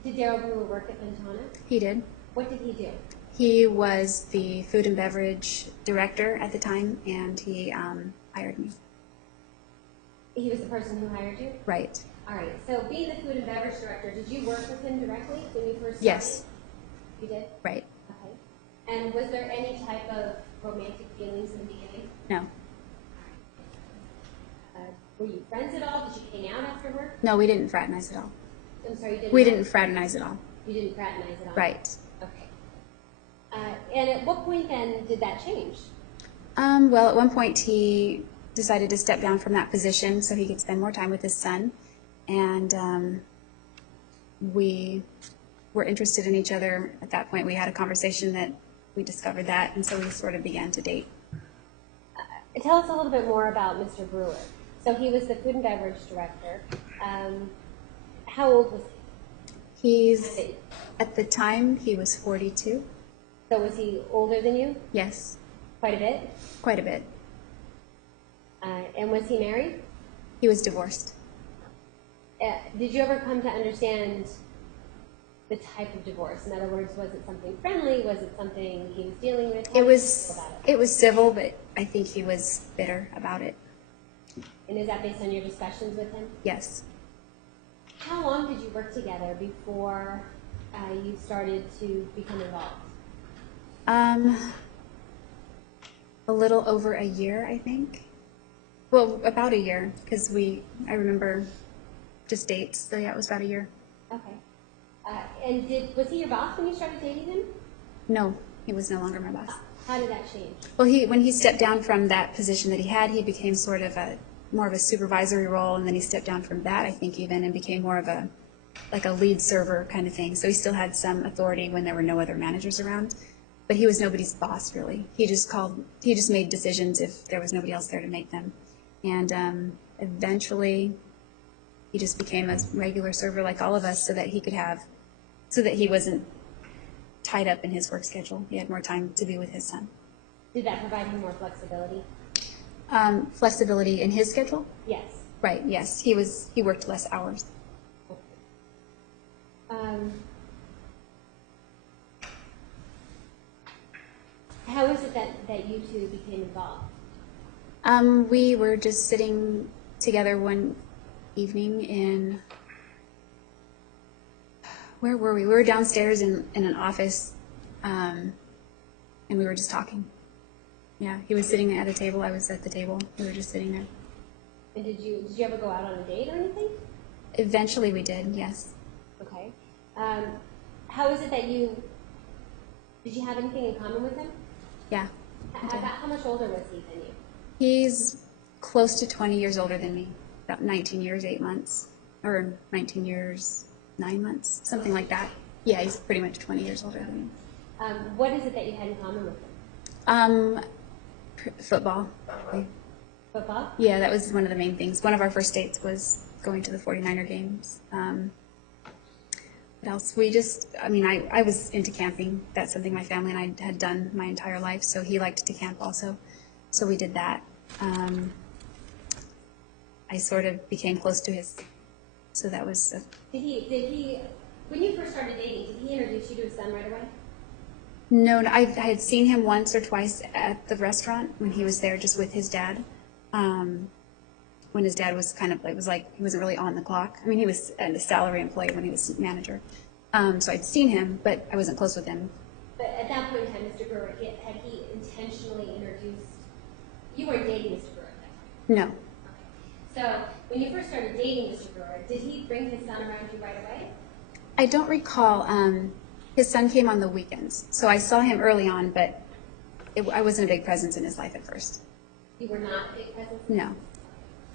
did Daryl Brewer work at Ventana? He did. What did he do? He was the food and beverage director at the time, and he hired me. He was the person who hired you? Right. All right. So being the food and beverage director, did you work with him directly when you first started? Yes. You did? Right. Okay. And was there any type of romantic feelings in the beginning? No. Were you friends at all? Did you hang out after work? No, we didn't fraternize at all. I'm sorry, you didn't? We didn't fraternize at all. You didn't fraternize at all? Right. Okay. And at what point then did that change? Well, at one point he decided to step down from that position so he could spend more time with his son. And we were interested in each other at that point. We had a conversation that we discovered that, and so we sort of began to date. Tell us a little bit more about Mr. Brewer. So he was the food and beverage director. How old was he? At the time, he was 42. So was he older than you? Yes, Quite a bit? quite a bit. And was he married? He was divorced. Did you ever come to understand the type of divorce? In other words, was it something friendly? Was it something he was dealing with? How It did was you feel about it? it was civil, but I think he was bitter about it. And is that based on your discussions with him? Yes. How long did you work together before you started to become involved? A little over a year, I think. Well, about a year, because I remember just dates. So yeah, it was about a year. Okay. And was he your boss when you started dating him? No, he was no longer my boss. How did that change? Well, when he stepped down from that position that he had, he became sort of more of a supervisory role, and then he stepped down from that, I think, even, and became more of a lead server kind of thing. So he still had some authority when there were no other managers around, but he was nobody's boss, really. He just made decisions if there was nobody else there to make them. And eventually, he just became a regular server like all of us so that he wasn't tied up in his work schedule. He had more time to be with his son. Did that provide him more flexibility? Flexibility in his schedule? Yes. Right, yes. He worked less hours. How is it that you two became involved? We were just sitting together one evening where were we? We were downstairs in an office, and we were just talking. Yeah, he was sitting at a table, I was at the table. We were just sitting there. And did you ever go out on a date or anything? Eventually we did, yes. Okay. How is it that did you have anything in common with him? Yeah. How much older was he than you? He's close to 20 years older than me, about 19 years, 8 months, or 19 years, 9 months, something like that. Yeah, he's pretty much 20 years older than me. What is it that you had in common with him? Football. Football? Yeah, that was one of the main things. One of our first dates was going to the 49er games. What else? I was into camping. That's something my family and I had done my entire life, so he liked to camp also. So we did that. I sort of became close to his, so that was... Did he, when you first started dating, did he introduce you to his son right away? No, I had seen him once or twice at the restaurant when he was there just with his dad. When his dad was kind of, it was like he wasn't really on the clock. I mean, he was a salary employee when he was manager. So I'd seen him, but I wasn't close with him. But at that point in time, Mr. Brewer, had he intentionally introduced, you weren't dating Mr. Brewer at that time? No. So when you first started dating Mr. Brewer, did he bring his son around you right away? I don't recall His son came on the weekends, so I saw him early on, but I wasn't a big presence in his life at first. You were not a big presence? No,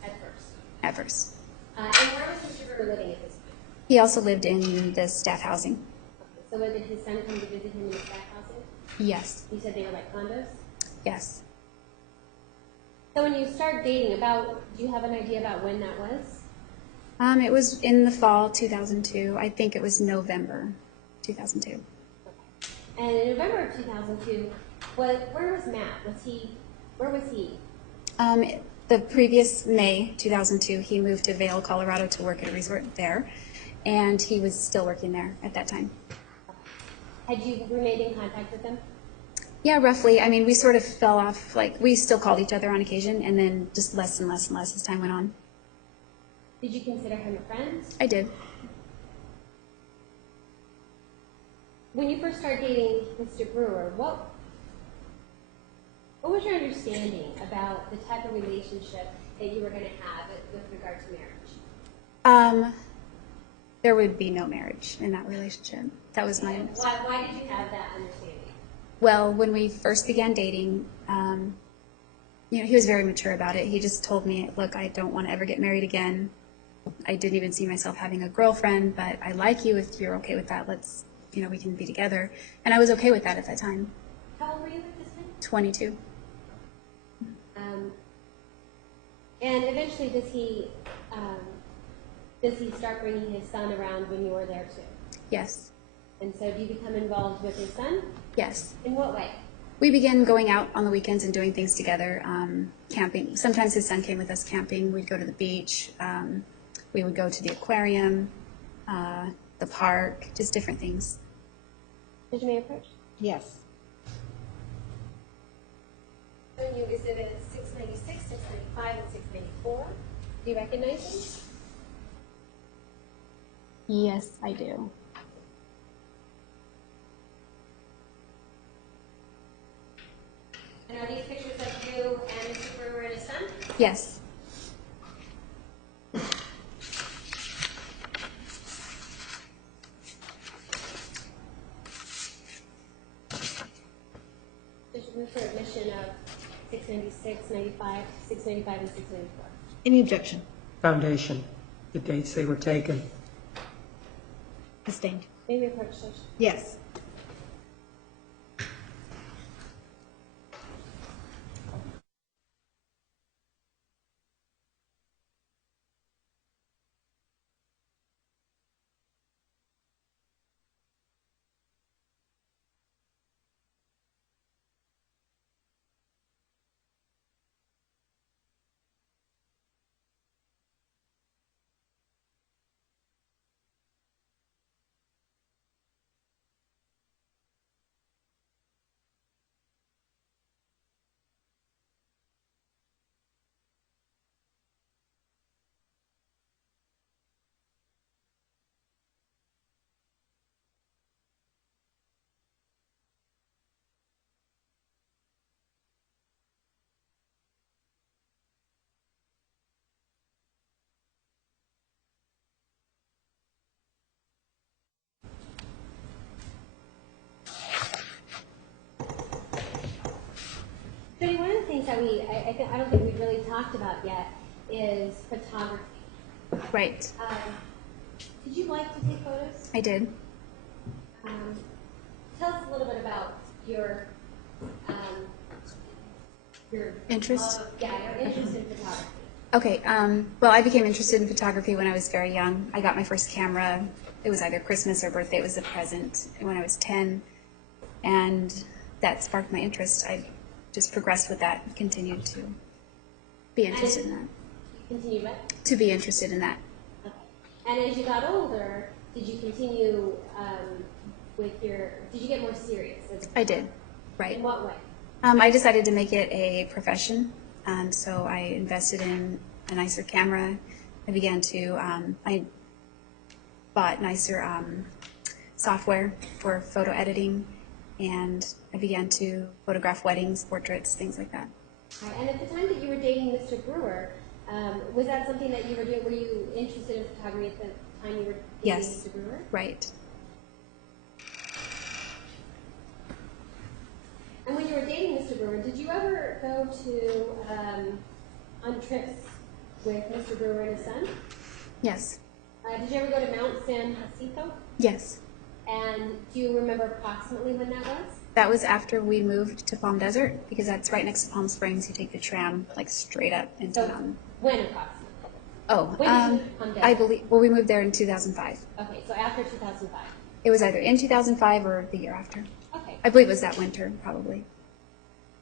At first. at first. And where was Mr. Brewer living at this point? He also lived in the staff housing. Okay. So did his son come to visit him in the staff housing? Yes, You said they were like condos? yes. So when you start dating, do you have an idea about when that was? It was in the fall 2002. I think it was November 2002. And in November of 2002, where was Matt? Where was he? The previous May 2002, he moved to Vail, Colorado to work at a resort there, and he was still working there at that time. Had you remained in contact with them? Yeah, roughly. I mean, we sort of fell off, like, we still called each other on occasion, and then just less and less and less as time went on. Did you consider him a friend? I did. When you first started dating Mr. Brewer, what was your understanding about the type of relationship that you were going to have with regard to marriage? There would be no marriage in that relationship. That was my understanding. Why did you have that understanding? Well, when we first began dating, he was very mature about it. He just told me, look, I don't want to ever get married again. I didn't even see myself having a girlfriend, but I like you. If you're okay with that, let's, we can be together. And I was okay with that at that time. How old were you at this time? 22. And eventually, does he start bringing his son around when you were there too? Yes. And so, do you become involved with his son? Yes. In what way? We began going out on the weekends and doing things together, camping. Sometimes his son came with us camping. We'd go to the beach. We would go to the aquarium, the park, just different things. Did you make approach? Yes. When you exhibit 696, 695, and 694, do you recognize them? Yes, I do. And are these pictures of you and Mr. Brewer and his son? Yes. Did you move for admission of 696, 95, 695, and 694? Any objection? Foundation, the dates they were taken. Sustained. Maybe approach, Judge. Yes. So one of the things that I don't think we've really talked about yet is photography. Right. Did you like to take photos? I did. Tell us a little bit about your Interest? Your interest in photography. Okay. Well, I became interested in photography when I was very young. I got my first camera. It was either Christmas or birthday. It was a present when I was 10. And that sparked my interest. I just progressed with that and continued to be interested in that. You continued what? To be interested in that. Okay. And as you got older, did you continue did you get more serious? I did, right. In what way? I decided to make it a profession, and so I invested in a nicer camera. I began to, I bought nicer software for photo editing, and I began to photograph weddings, portraits, things like that. All right. And at the time that you were dating Mr. Brewer, was that something that you were doing? Were you interested in photography at the time you were dating Yes. Mr. Brewer? Right. Mr. Brewer, did you ever go to, on trips with Mr. Brewer and his son? Yes. Did you ever go to Mount San Jacinto? Yes. And do you remember approximately when that was? That was after we moved to Palm Desert, because that's right next to Palm Springs. You take the tram like straight up into So the mountain. when approximately? Oh, When did you move to Palm Desert? I believe, well, we moved there in 2005. Okay, so after 2005. It was either in 2005 or the year after. Okay. I believe it was that winter, probably.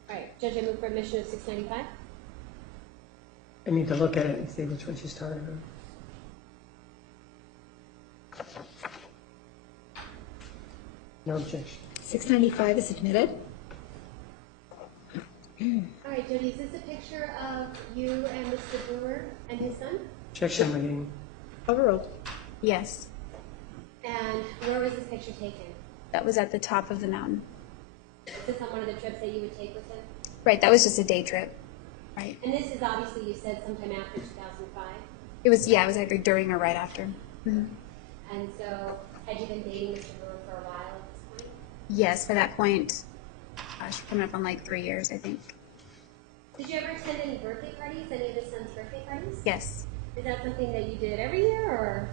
All right, Judge, I move for admission of 695. I need to look at it and see which one she started on. No objection. 695 is admitted. All right, Jody, is this a picture of you and Mr. Brewer and his son? Objection, Levine. Overruled. Yes. And where was this picture taken? That was at the top of the mountain. Is this on one of the trips that you would take with him? Right, that was just a day trip. Right. And this is obviously, you said, sometime after 2005. It was either during or right after. And so, had you been dating Mr. Brewer for a while at this point? Yes, by that point, gosh, coming up on like 3 years, I think. Did you ever attend any birthday parties, any of his son's birthday parties? Yes. Is that something that you did every year, or?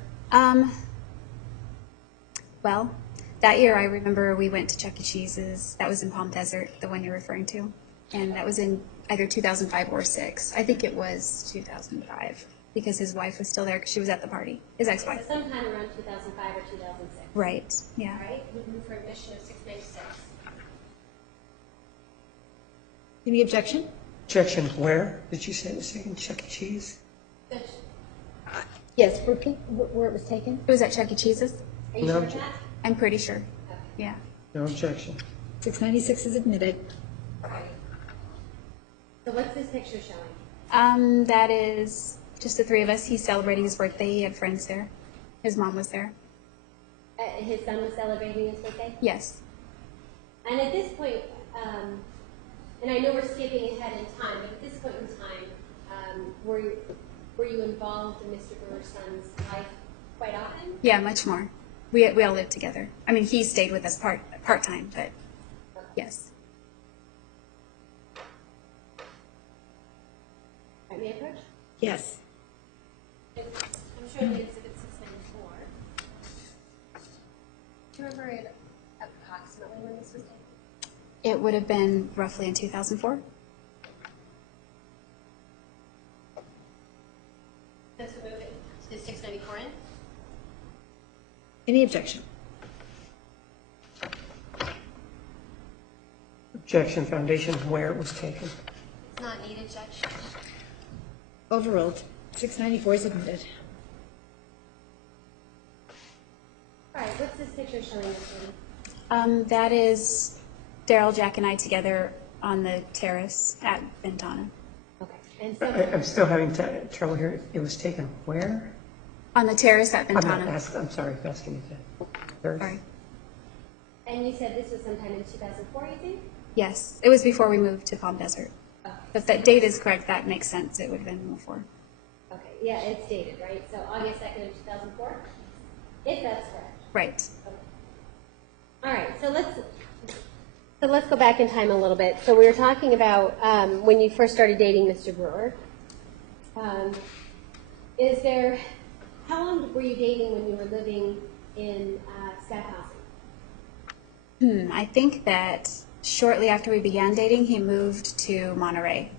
Well, that year I remember we went to Chuck E. Cheese's. That was in Palm Desert, the one you're referring to. And that was in either 2005 or 6. I think it was 2005 because his wife was still there because she was at the party, his ex-wife. So sometime around 2005 or 2006. Right, yeah. All right, we move for admission of 696. Any objection? Objection, where? Did you say it was taken? Chuck E. Cheese? Judge, Yes, repeat where it was taken. It was at Chuck E. Cheese's? are you No sure of objection. that? I'm pretty sure. Okay. Yeah. No objection. 696 is admitted. All right. So what's this picture showing? That is just the three of us. He's celebrating his birthday. He had friends there. His mom was there. His son was celebrating his birthday? Yes. And at this point, and I know we're skipping ahead in time, but at this point in time, were you involved in Mr. Brewer's son's life quite often? Yeah, much more. We all lived together. I mean, he stayed with us part-time, but yes. All right, may I approach? Yes. I'm showing you Exhibit 694. Do you remember it approximately when this was taken? It would have been roughly in 2004. Let's remove it to 694 in. Any objection? Objection, foundation, where it was taken. It's not needed, Judge. Overruled. 694 is admitted. All right, what's this picture showing us, Jodi? That is Daryl, Jack, and I together on the terrace at Ventana. Okay. And so, I'm still having trouble here. It was taken where? On the terrace at I'm not Ventana. asking, I'm sorry for asking you that. Third? Sorry. and you said this was sometime in 2004, you think? Yes, it was before we moved to Palm Desert. Okay. But that date is correct. That makes sense. It would have been before. Okay, yeah, it's dated, right? So August 2nd of 2004? If that's correct. Right. Okay. All right, so let's go back in time a little bit. So we were talking about when you first started dating Mr. Brewer. How long were you dating when you were living in staff housing? I think that shortly after we began dating, he moved to Monterey.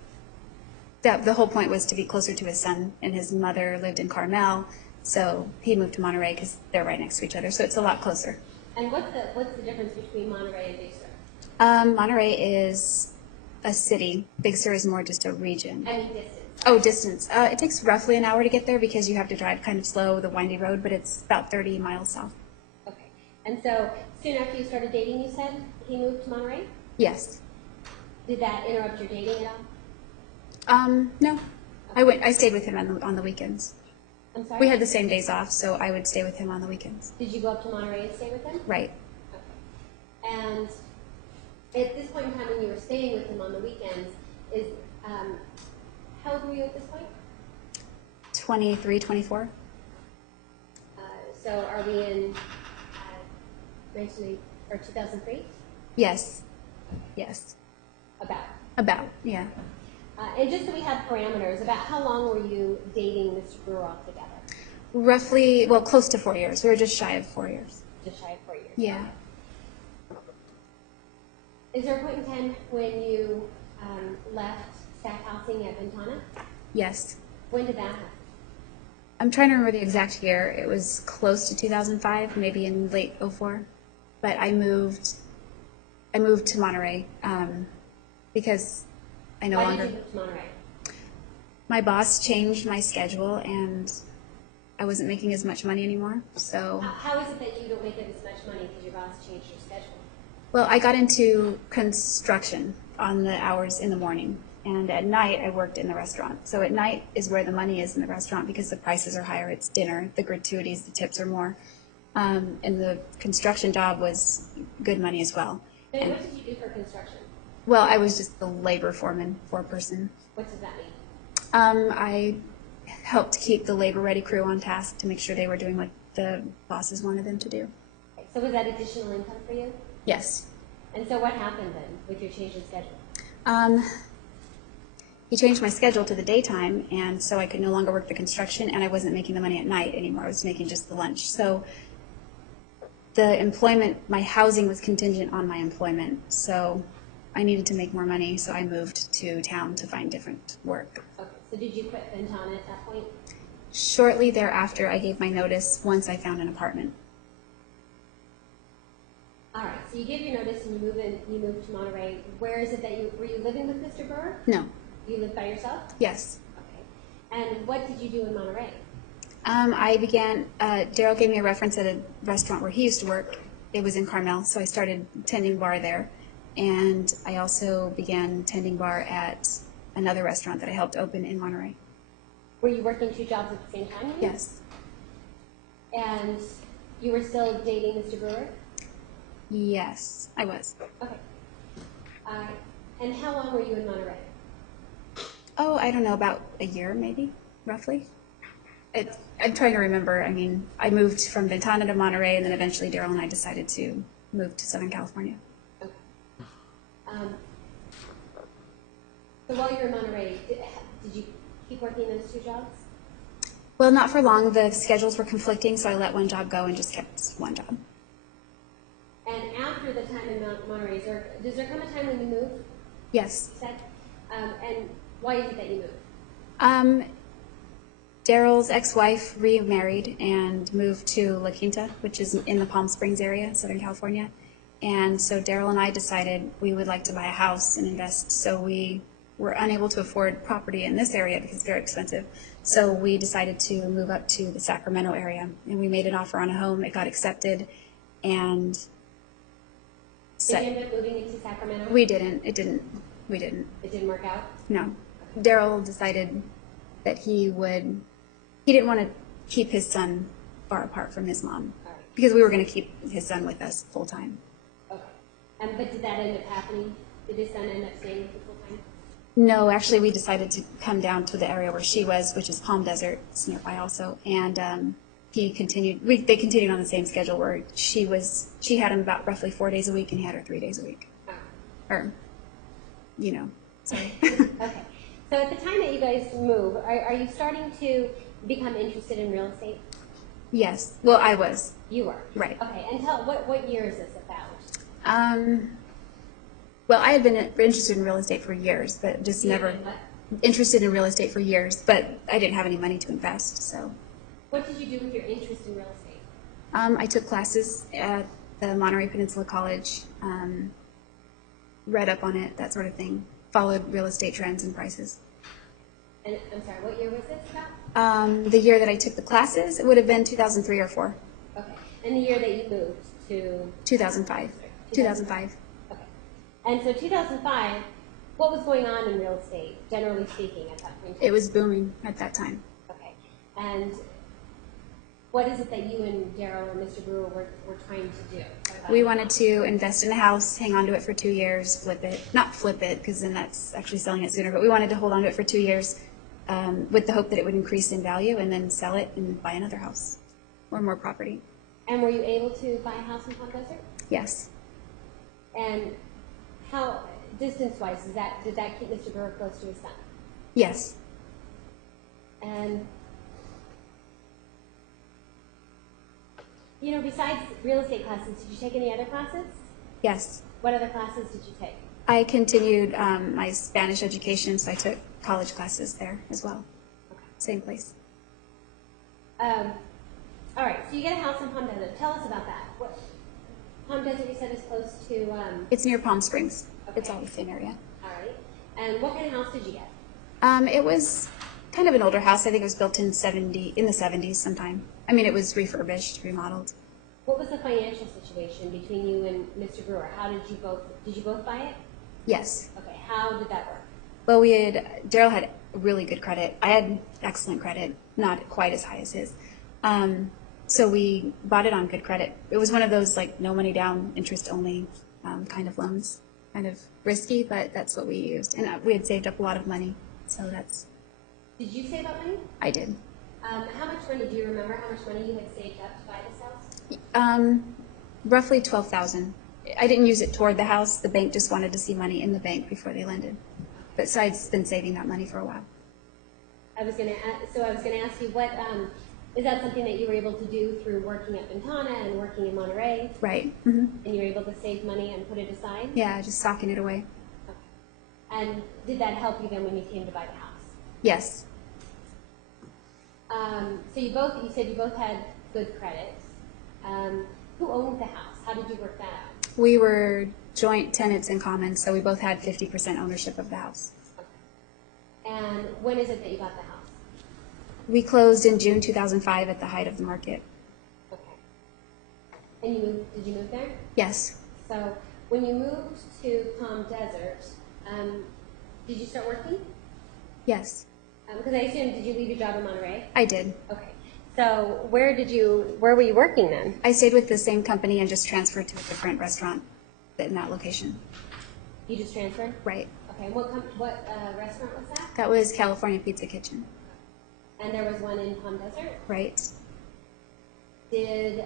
The whole point was to be closer to his son, and his mother lived in Carmel, so he moved to Monterey because they're right next to each other, so it's a lot closer. And what's the difference between Monterey and Big Sur? Monterey is a city. Big Sur is more just a region. I mean distance. Oh, distance. It takes roughly an hour to get there because you have to drive kind of slow, the windy road, but it's about 30 miles south. Okay. And so soon after you started dating, you said he moved to Monterey? Yes. Did that interrupt your dating at all? No. I stayed with him on the weekends. I'm sorry? We had the same days off, so I would stay with him on the weekends. Did you go up to Monterey and stay with him? Right. Okay. And at this point in time when you were staying with him on the weekends, how old were you at this point? 23, 24. So are we in 2003? Yes. Yes. About, yeah. And just so we have parameters, about how long were you dating Mr. Brewer altogether? Roughly, well, close to 4 years. We were just shy of 4 years. Just shy of 4 years. Yeah. Is there a point in time when you left staff housing at Ventana? Yes. When did that happen? I'm trying to remember the exact year. It was close to 2005, maybe in late '04. But I moved to Monterey because I no Why longer. did you move to Monterey? My boss changed my schedule, and I wasn't making as much money anymore. So, How is it that you don't make as much money because your boss changed your schedule? well, I got into construction on the hours in the morning, and at night I worked in the restaurant. So at night is where the money is in the restaurant because the prices are higher. It's dinner, the gratuities, the tips are more. And the construction job was good money as well. And what did you do for construction? Well, I was just the labor foreman, foreperson. What does that mean? I helped keep the labor-ready crew on task to make sure they were doing what the bosses wanted them to do. Okay, so was that additional income for you? Yes. And so what happened then with your change in schedule? He changed my schedule to the daytime, and so I could no longer work the construction, and I wasn't making the money at night anymore. I was making just the lunch. So the employment, my housing was contingent on my employment, so I needed to make more money, so I moved to town to find different work. Okay, so did you quit Ventana at that point? Shortly thereafter, I gave my notice once I found an apartment. All right, so you give your notice and you move to Monterey. Where is it that were you living with Mr. Brewer? No. You lived by yourself? Yes. Okay. And what did you do in Monterey? I began, Daryl gave me a reference at a restaurant where he used to work. It was in Carmel, so I started tending bar there. And I also began tending bar at another restaurant that I helped open in Monterey. Were you working 2 jobs at the same time? Yes. And you were still dating Mr. Brewer? Yes, I was. Okay. And how long were you in Monterey? Oh, I don't know, about a year maybe, roughly. I'm trying to remember. I mean, I moved from Ventana to Monterey, and then eventually Daryl and I decided to move to Southern California. Okay. So while you were in Monterey, did you keep working those 2 jobs? Well, not for long. The schedules were conflicting, so I let one job go and just kept one job. And after the time in Monterey, does there come a time when you move? Yes. You said? And why is it that you moved? Daryl's ex-wife remarried and moved to La Quinta, which is in the Palm Springs area, Southern California. And so Daryl and I decided we would like to buy a house and invest. So we were unable to afford property in this area because it's very expensive. So we decided to move up to the Sacramento area, and we made an offer on a home. It got accepted, and Did you end up moving into Sacramento? we didn't. It didn't. We didn't. It didn't work out? No. Daryl decided that he didn't want to keep his son far apart from his mom, All right. because we were going to keep his son with us full time. Okay. But did that end up happening? Did his son end up staying with you full time? No, actually, we decided to come down to the area where she was, which is Palm Desert. It's nearby also. And they continued on the same schedule where she had him about roughly 4 days a week, and he had her 3 days a week. Oh. Or, sorry. Okay. So at the time that you guys move, are you starting to become interested in real estate? Yes. Well, I was. You were. Right. Okay. And what year is this about? Well, I had been interested in real estate for years, but just never interested in real estate for years, but I didn't have any money to invest, so. What did you do with your interest in real estate? I took classes at the Monterey Peninsula College, read up on it, that sort of thing, followed real estate trends and prices. And I'm sorry, what year was this about? The year that I took the classes, it would have been 2003 or 4. Okay. And the year that you moved to? 2005. 2005. Okay. And so 2005, what was going on in real estate, generally speaking, at that point? It was booming at that time. Okay. And what is it that you and Daryl and Mr. Brewer were trying to do? We wanted to invest in a house, hang on to it for 2 years, flip it. Not flip it, because then that's actually selling it sooner, but we wanted to hold on to it for 2 years with the hope that it would increase in value, and then sell it and buy another house or more property. And were you able to buy a house in Palm Desert? Yes. And how, distance-wise, did that keep Mr. Brewer close to his son? Yes. And, you know, besides real estate classes, did you take any other classes? Yes. What other classes did you take? I continued my Spanish education, so I took college classes there as well. Okay. Same place. All right, so you get a house in Palm Desert. Tell us about that. What, Palm Desert, you said, is close to... It's near Palm Springs. Okay. It's all the same area. All right. And what kind of house did you get? It was kind of an older house. I think it was built in the 70s sometime. I mean, it was refurbished, remodeled. What was the financial situation between you and Mr. Brewer? How did you both buy it? Yes. Okay, how did that work? Well, Daryl had really good credit. I had excellent credit, not quite as high as his. So we bought it on good credit. It was one of those like no money down, interest only kind of loans. Kind of risky, but that's what we used. And we had saved up a lot of money, so that's... Did you save up money? I did. How much money, do you remember how much money you had saved up to buy this house? Roughly $12,000. I didn't use it toward the house. The bank just wanted to see money in the bank before they lended. But so I'd been saving that money for a while. I was gonna ask you, what is that something that you were able to do through working at Ventana and working in Monterey? Right. Mm-hmm. And you were able to save money and put it aside? Yeah, just socking it away. Okay. And did that help you then when you came to buy the house? Yes. So you said you both had good credit. Who owned the house? How did you work that out? We were joint tenants in common, so we both had 50% ownership of the house. Okay. And when is it that you bought the house? We closed in June 2005 at the height of the market. Okay. And did you move there? Yes. So when you moved to Palm Desert, did you start working? Yes. Because I assume, did you leave your job in Monterey? I did. Okay. So where were you working then? I stayed with the same company and just transferred to a different restaurant in that location. You just transferred? Right. Okay. What restaurant was that? That was California Pizza Kitchen. And there was one in Palm Desert? Right. And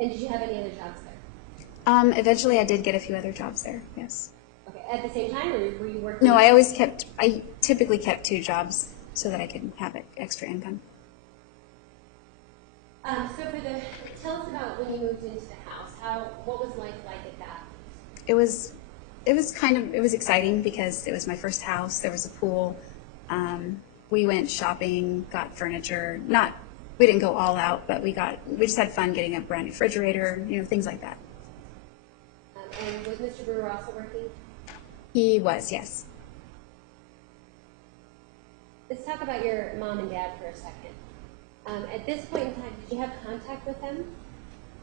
did you have any other jobs there? Eventually I did get a few other jobs there, yes. Okay. At the same time, or were you working? No, I typically kept 2 jobs so that I could have extra income. Tell us about when you moved into the house. What was life like at that? It was exciting because it was my first house. There was a pool. We went shopping, got furniture. We didn't go all out, but we just had fun getting a brand new refrigerator, things like that. And was Mr. Brewer also working? He was, yes. Let's talk about your mom and dad for a second. At this point in time, did you have contact with them?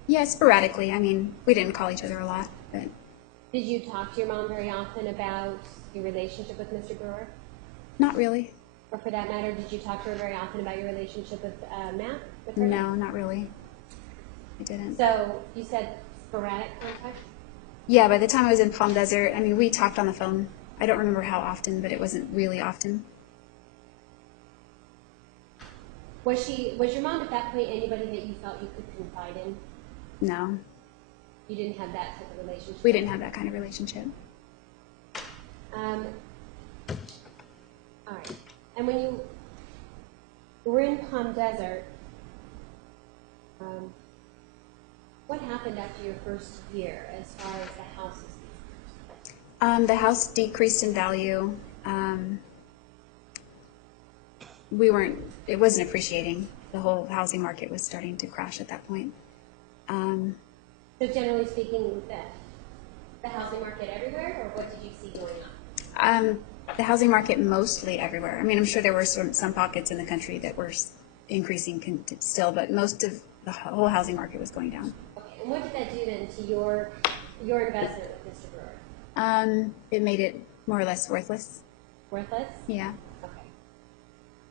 Yeah, sporadically. I mean, we didn't call each other a lot, but... Did you talk to your mom very often about your relationship with Mr. Brewer? Not really. Or for that matter, did you talk to her very often about your relationship with Matt? With her? No, not really. I didn't. So you said sporadic contact? Yeah, by the time I was in Palm Desert, I mean, we talked on the phone. I don't remember how often, but it wasn't really often. Was your mom at that point anybody that you felt you could confide in? No. You didn't have that type of relationship? We didn't have that kind of relationship. All right. And when you were in Palm Desert, what happened after your first year as far as the house is concerned? The house decreased in value. It wasn't appreciating. The whole housing market was starting to crash at that point. So generally speaking, the housing market everywhere, or what did you see going on? The housing market mostly everywhere. I mean, I'm sure there were some pockets in the country that were increasing still, but most of the whole housing market was going down. Okay, and what did that do then to your investment with Mr. Brewer? It made it more or less worthless. Worthless? Yeah. Okay.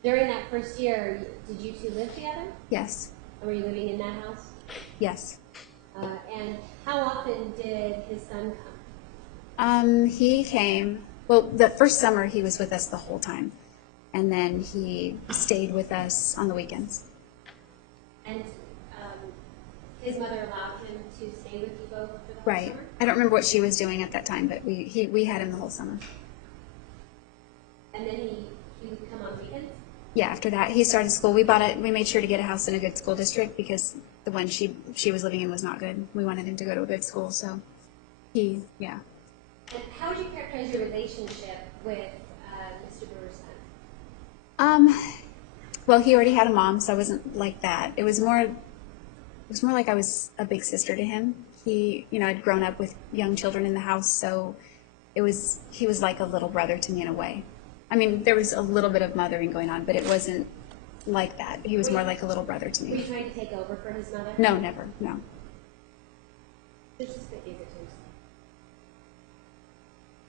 During that first year, did you two live together? Yes. Or were you living in that house? Yes. And how often did his son come? He came, well, the first summer he was with us the whole time. And then he stayed with us on the weekends. And his mother allowed him to stay with you both for the Right. summer? I don't remember what she was doing at that time, but we had him the whole summer. And then he would come on weekends? Yeah, after that, he started school. We made sure to get a house in a good school district because the one she was living in was not good. We wanted him to go to a good school, so yeah. And how would you characterize your relationship with Mr. Brewer's son? Well, he already had a mom, so I wasn't like that. It was more like I was a big sister to him. I'd grown up with young children in the house, so he was like a little brother to me in a way. I mean, there was a little bit of mothering going on, but it wasn't like that. He was more like a little brother to Were you me. trying to take over for his mother? No, never, no. This is good, these are things.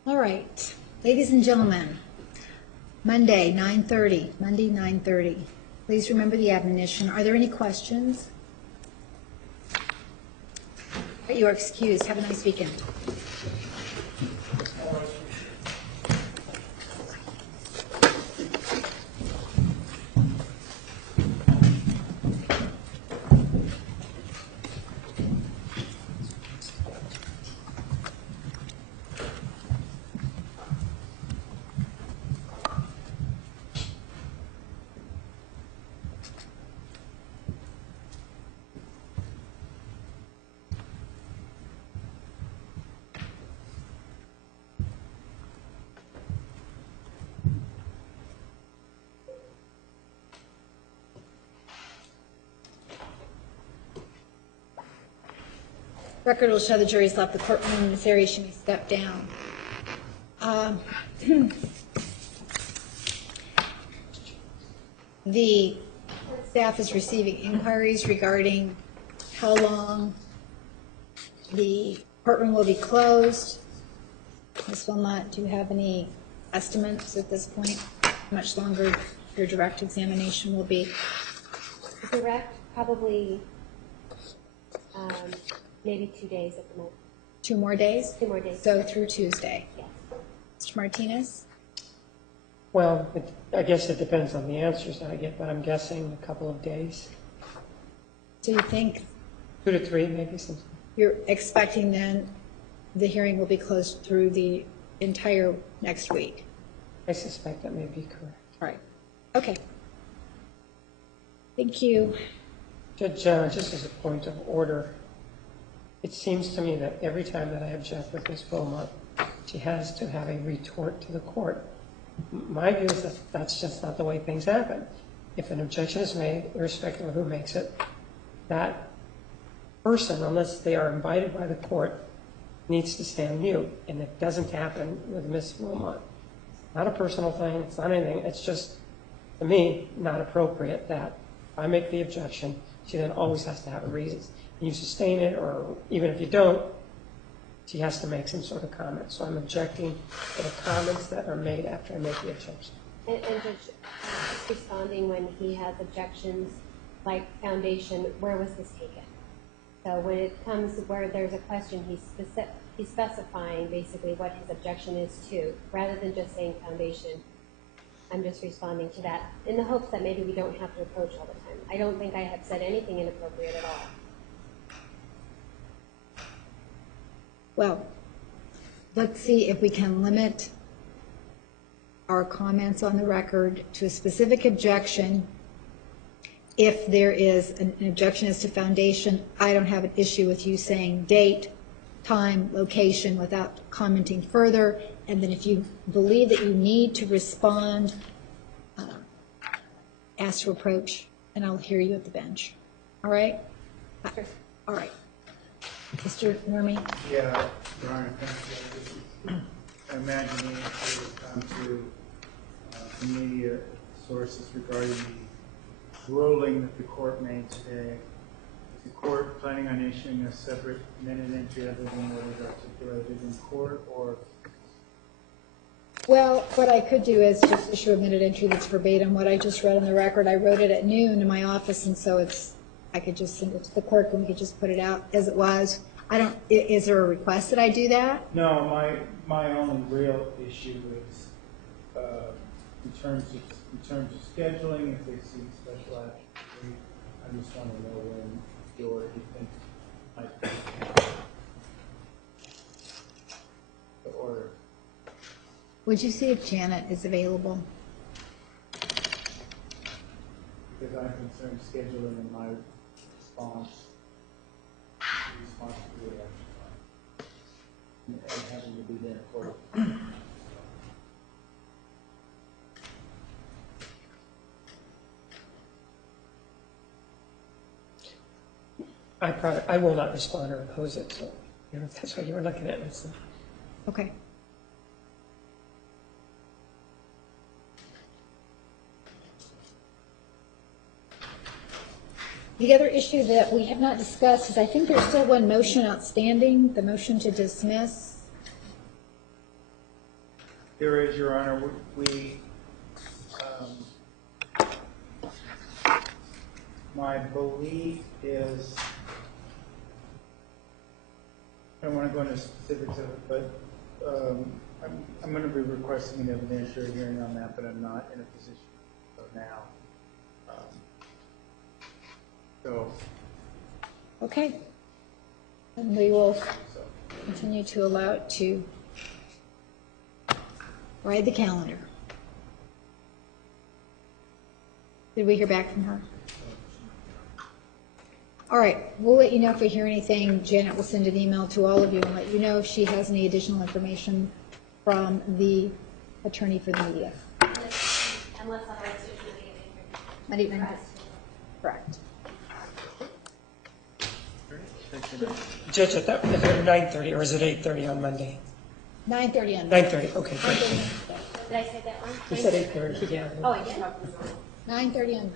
All right, ladies and gentlemen, Monday, 9:30. Please remember the admonition. Are there any questions? You are excused. Have a nice weekend. Record will show the jury's left the courtroom. Ms. Arias, you may step down. The staff is receiving inquiries regarding how long the courtroom will be closed. Ms. Wilmot, do you have any estimates at this point? How much longer your direct examination will be? Direct, probably maybe 2 days at the most. 2 more days? 2 more days. So through Tuesday. Yes. Mr. Martinez? Well, I guess it depends on the answers that I get, but I'm guessing a couple of days. So you think 2 to 3, maybe something. you're expecting then the hearing will be closed through the entire next week? I suspect that may be correct. All right. Okay. Thank you. Judge, just as a point of order, it seems to me that every time that I object with Ms. Wilmot, she has to have a retort to the court. My view is that that's just not the way things happen. If an objection is made, irrespective of who makes it, that person, unless they are invited by the court, needs to stand mute. And it doesn't happen with Ms. Wilmot. It's not a personal thing. It's not anything. It's just, to me, not appropriate that if I make the objection, she then always has to have a reason. You sustain it, or even if you don't, she has to make some sort of comment. So I'm objecting to the comments that are made after I make the objection. And Judge, just responding when he has objections, like foundation, where was this taken? So when it comes where there's a question, he's specifying basically what his objection is to, rather than just saying foundation. I'm just responding to that in the hopes that maybe we don't have to approach all the time. I don't think I have said anything inappropriate at all. Well, let's see if we can limit our comments on the record to a specific objection. If there is an objection as to foundation, I don't have an issue with you saying date, time, location without commenting further. And then if you believe that you need to respond, ask to approach, and I'll hear you at the bench. All right? Sure. All right. Mr. Nurmi? Yeah, Brian, thank you. I imagine the answer will come to immediate sources regarding the ruling that the court made today. Is the court planning on issuing a separate minute entry other than what is articulated in court, or? Well, what I could do is just issue a minute entry that's verbatim what I just read on the record. I wrote it at noon in my office, and so I could just send it to the clerk and we could just put it out as it was. Is there a request that I do that? No, my only real issue is in terms of scheduling, if they see special action. I just want to know when you think might be. Would you see if Janet is available? Because I'm concerned scheduling in my response to the election and having to be there for it. I will not respond or oppose it, so, you know, if that's what you were looking at. It's, Okay. The other issue that we have not discussed is I think there's still one motion outstanding, the motion to dismiss. There is, Your Honor, my belief is, I don't want to go into specifics of it, but I'm going to be requesting an evidentiary hearing on that, but I'm not in a position of now. So, Okay. And we will continue to allow it to ride the calendar. Did we hear back from her? All right, we'll let you know if we hear anything. Janet will send an email to all of you and let you know if she has any additional information from the attorney for the media. Unless otherwise Not even, correct. Judge, at 9:30, or is it 8:30 on Monday? 9:30 on 9:30, okay, great. Did I say that wrong? You said 8:30, yeah. Oh, I did. 9:30 on.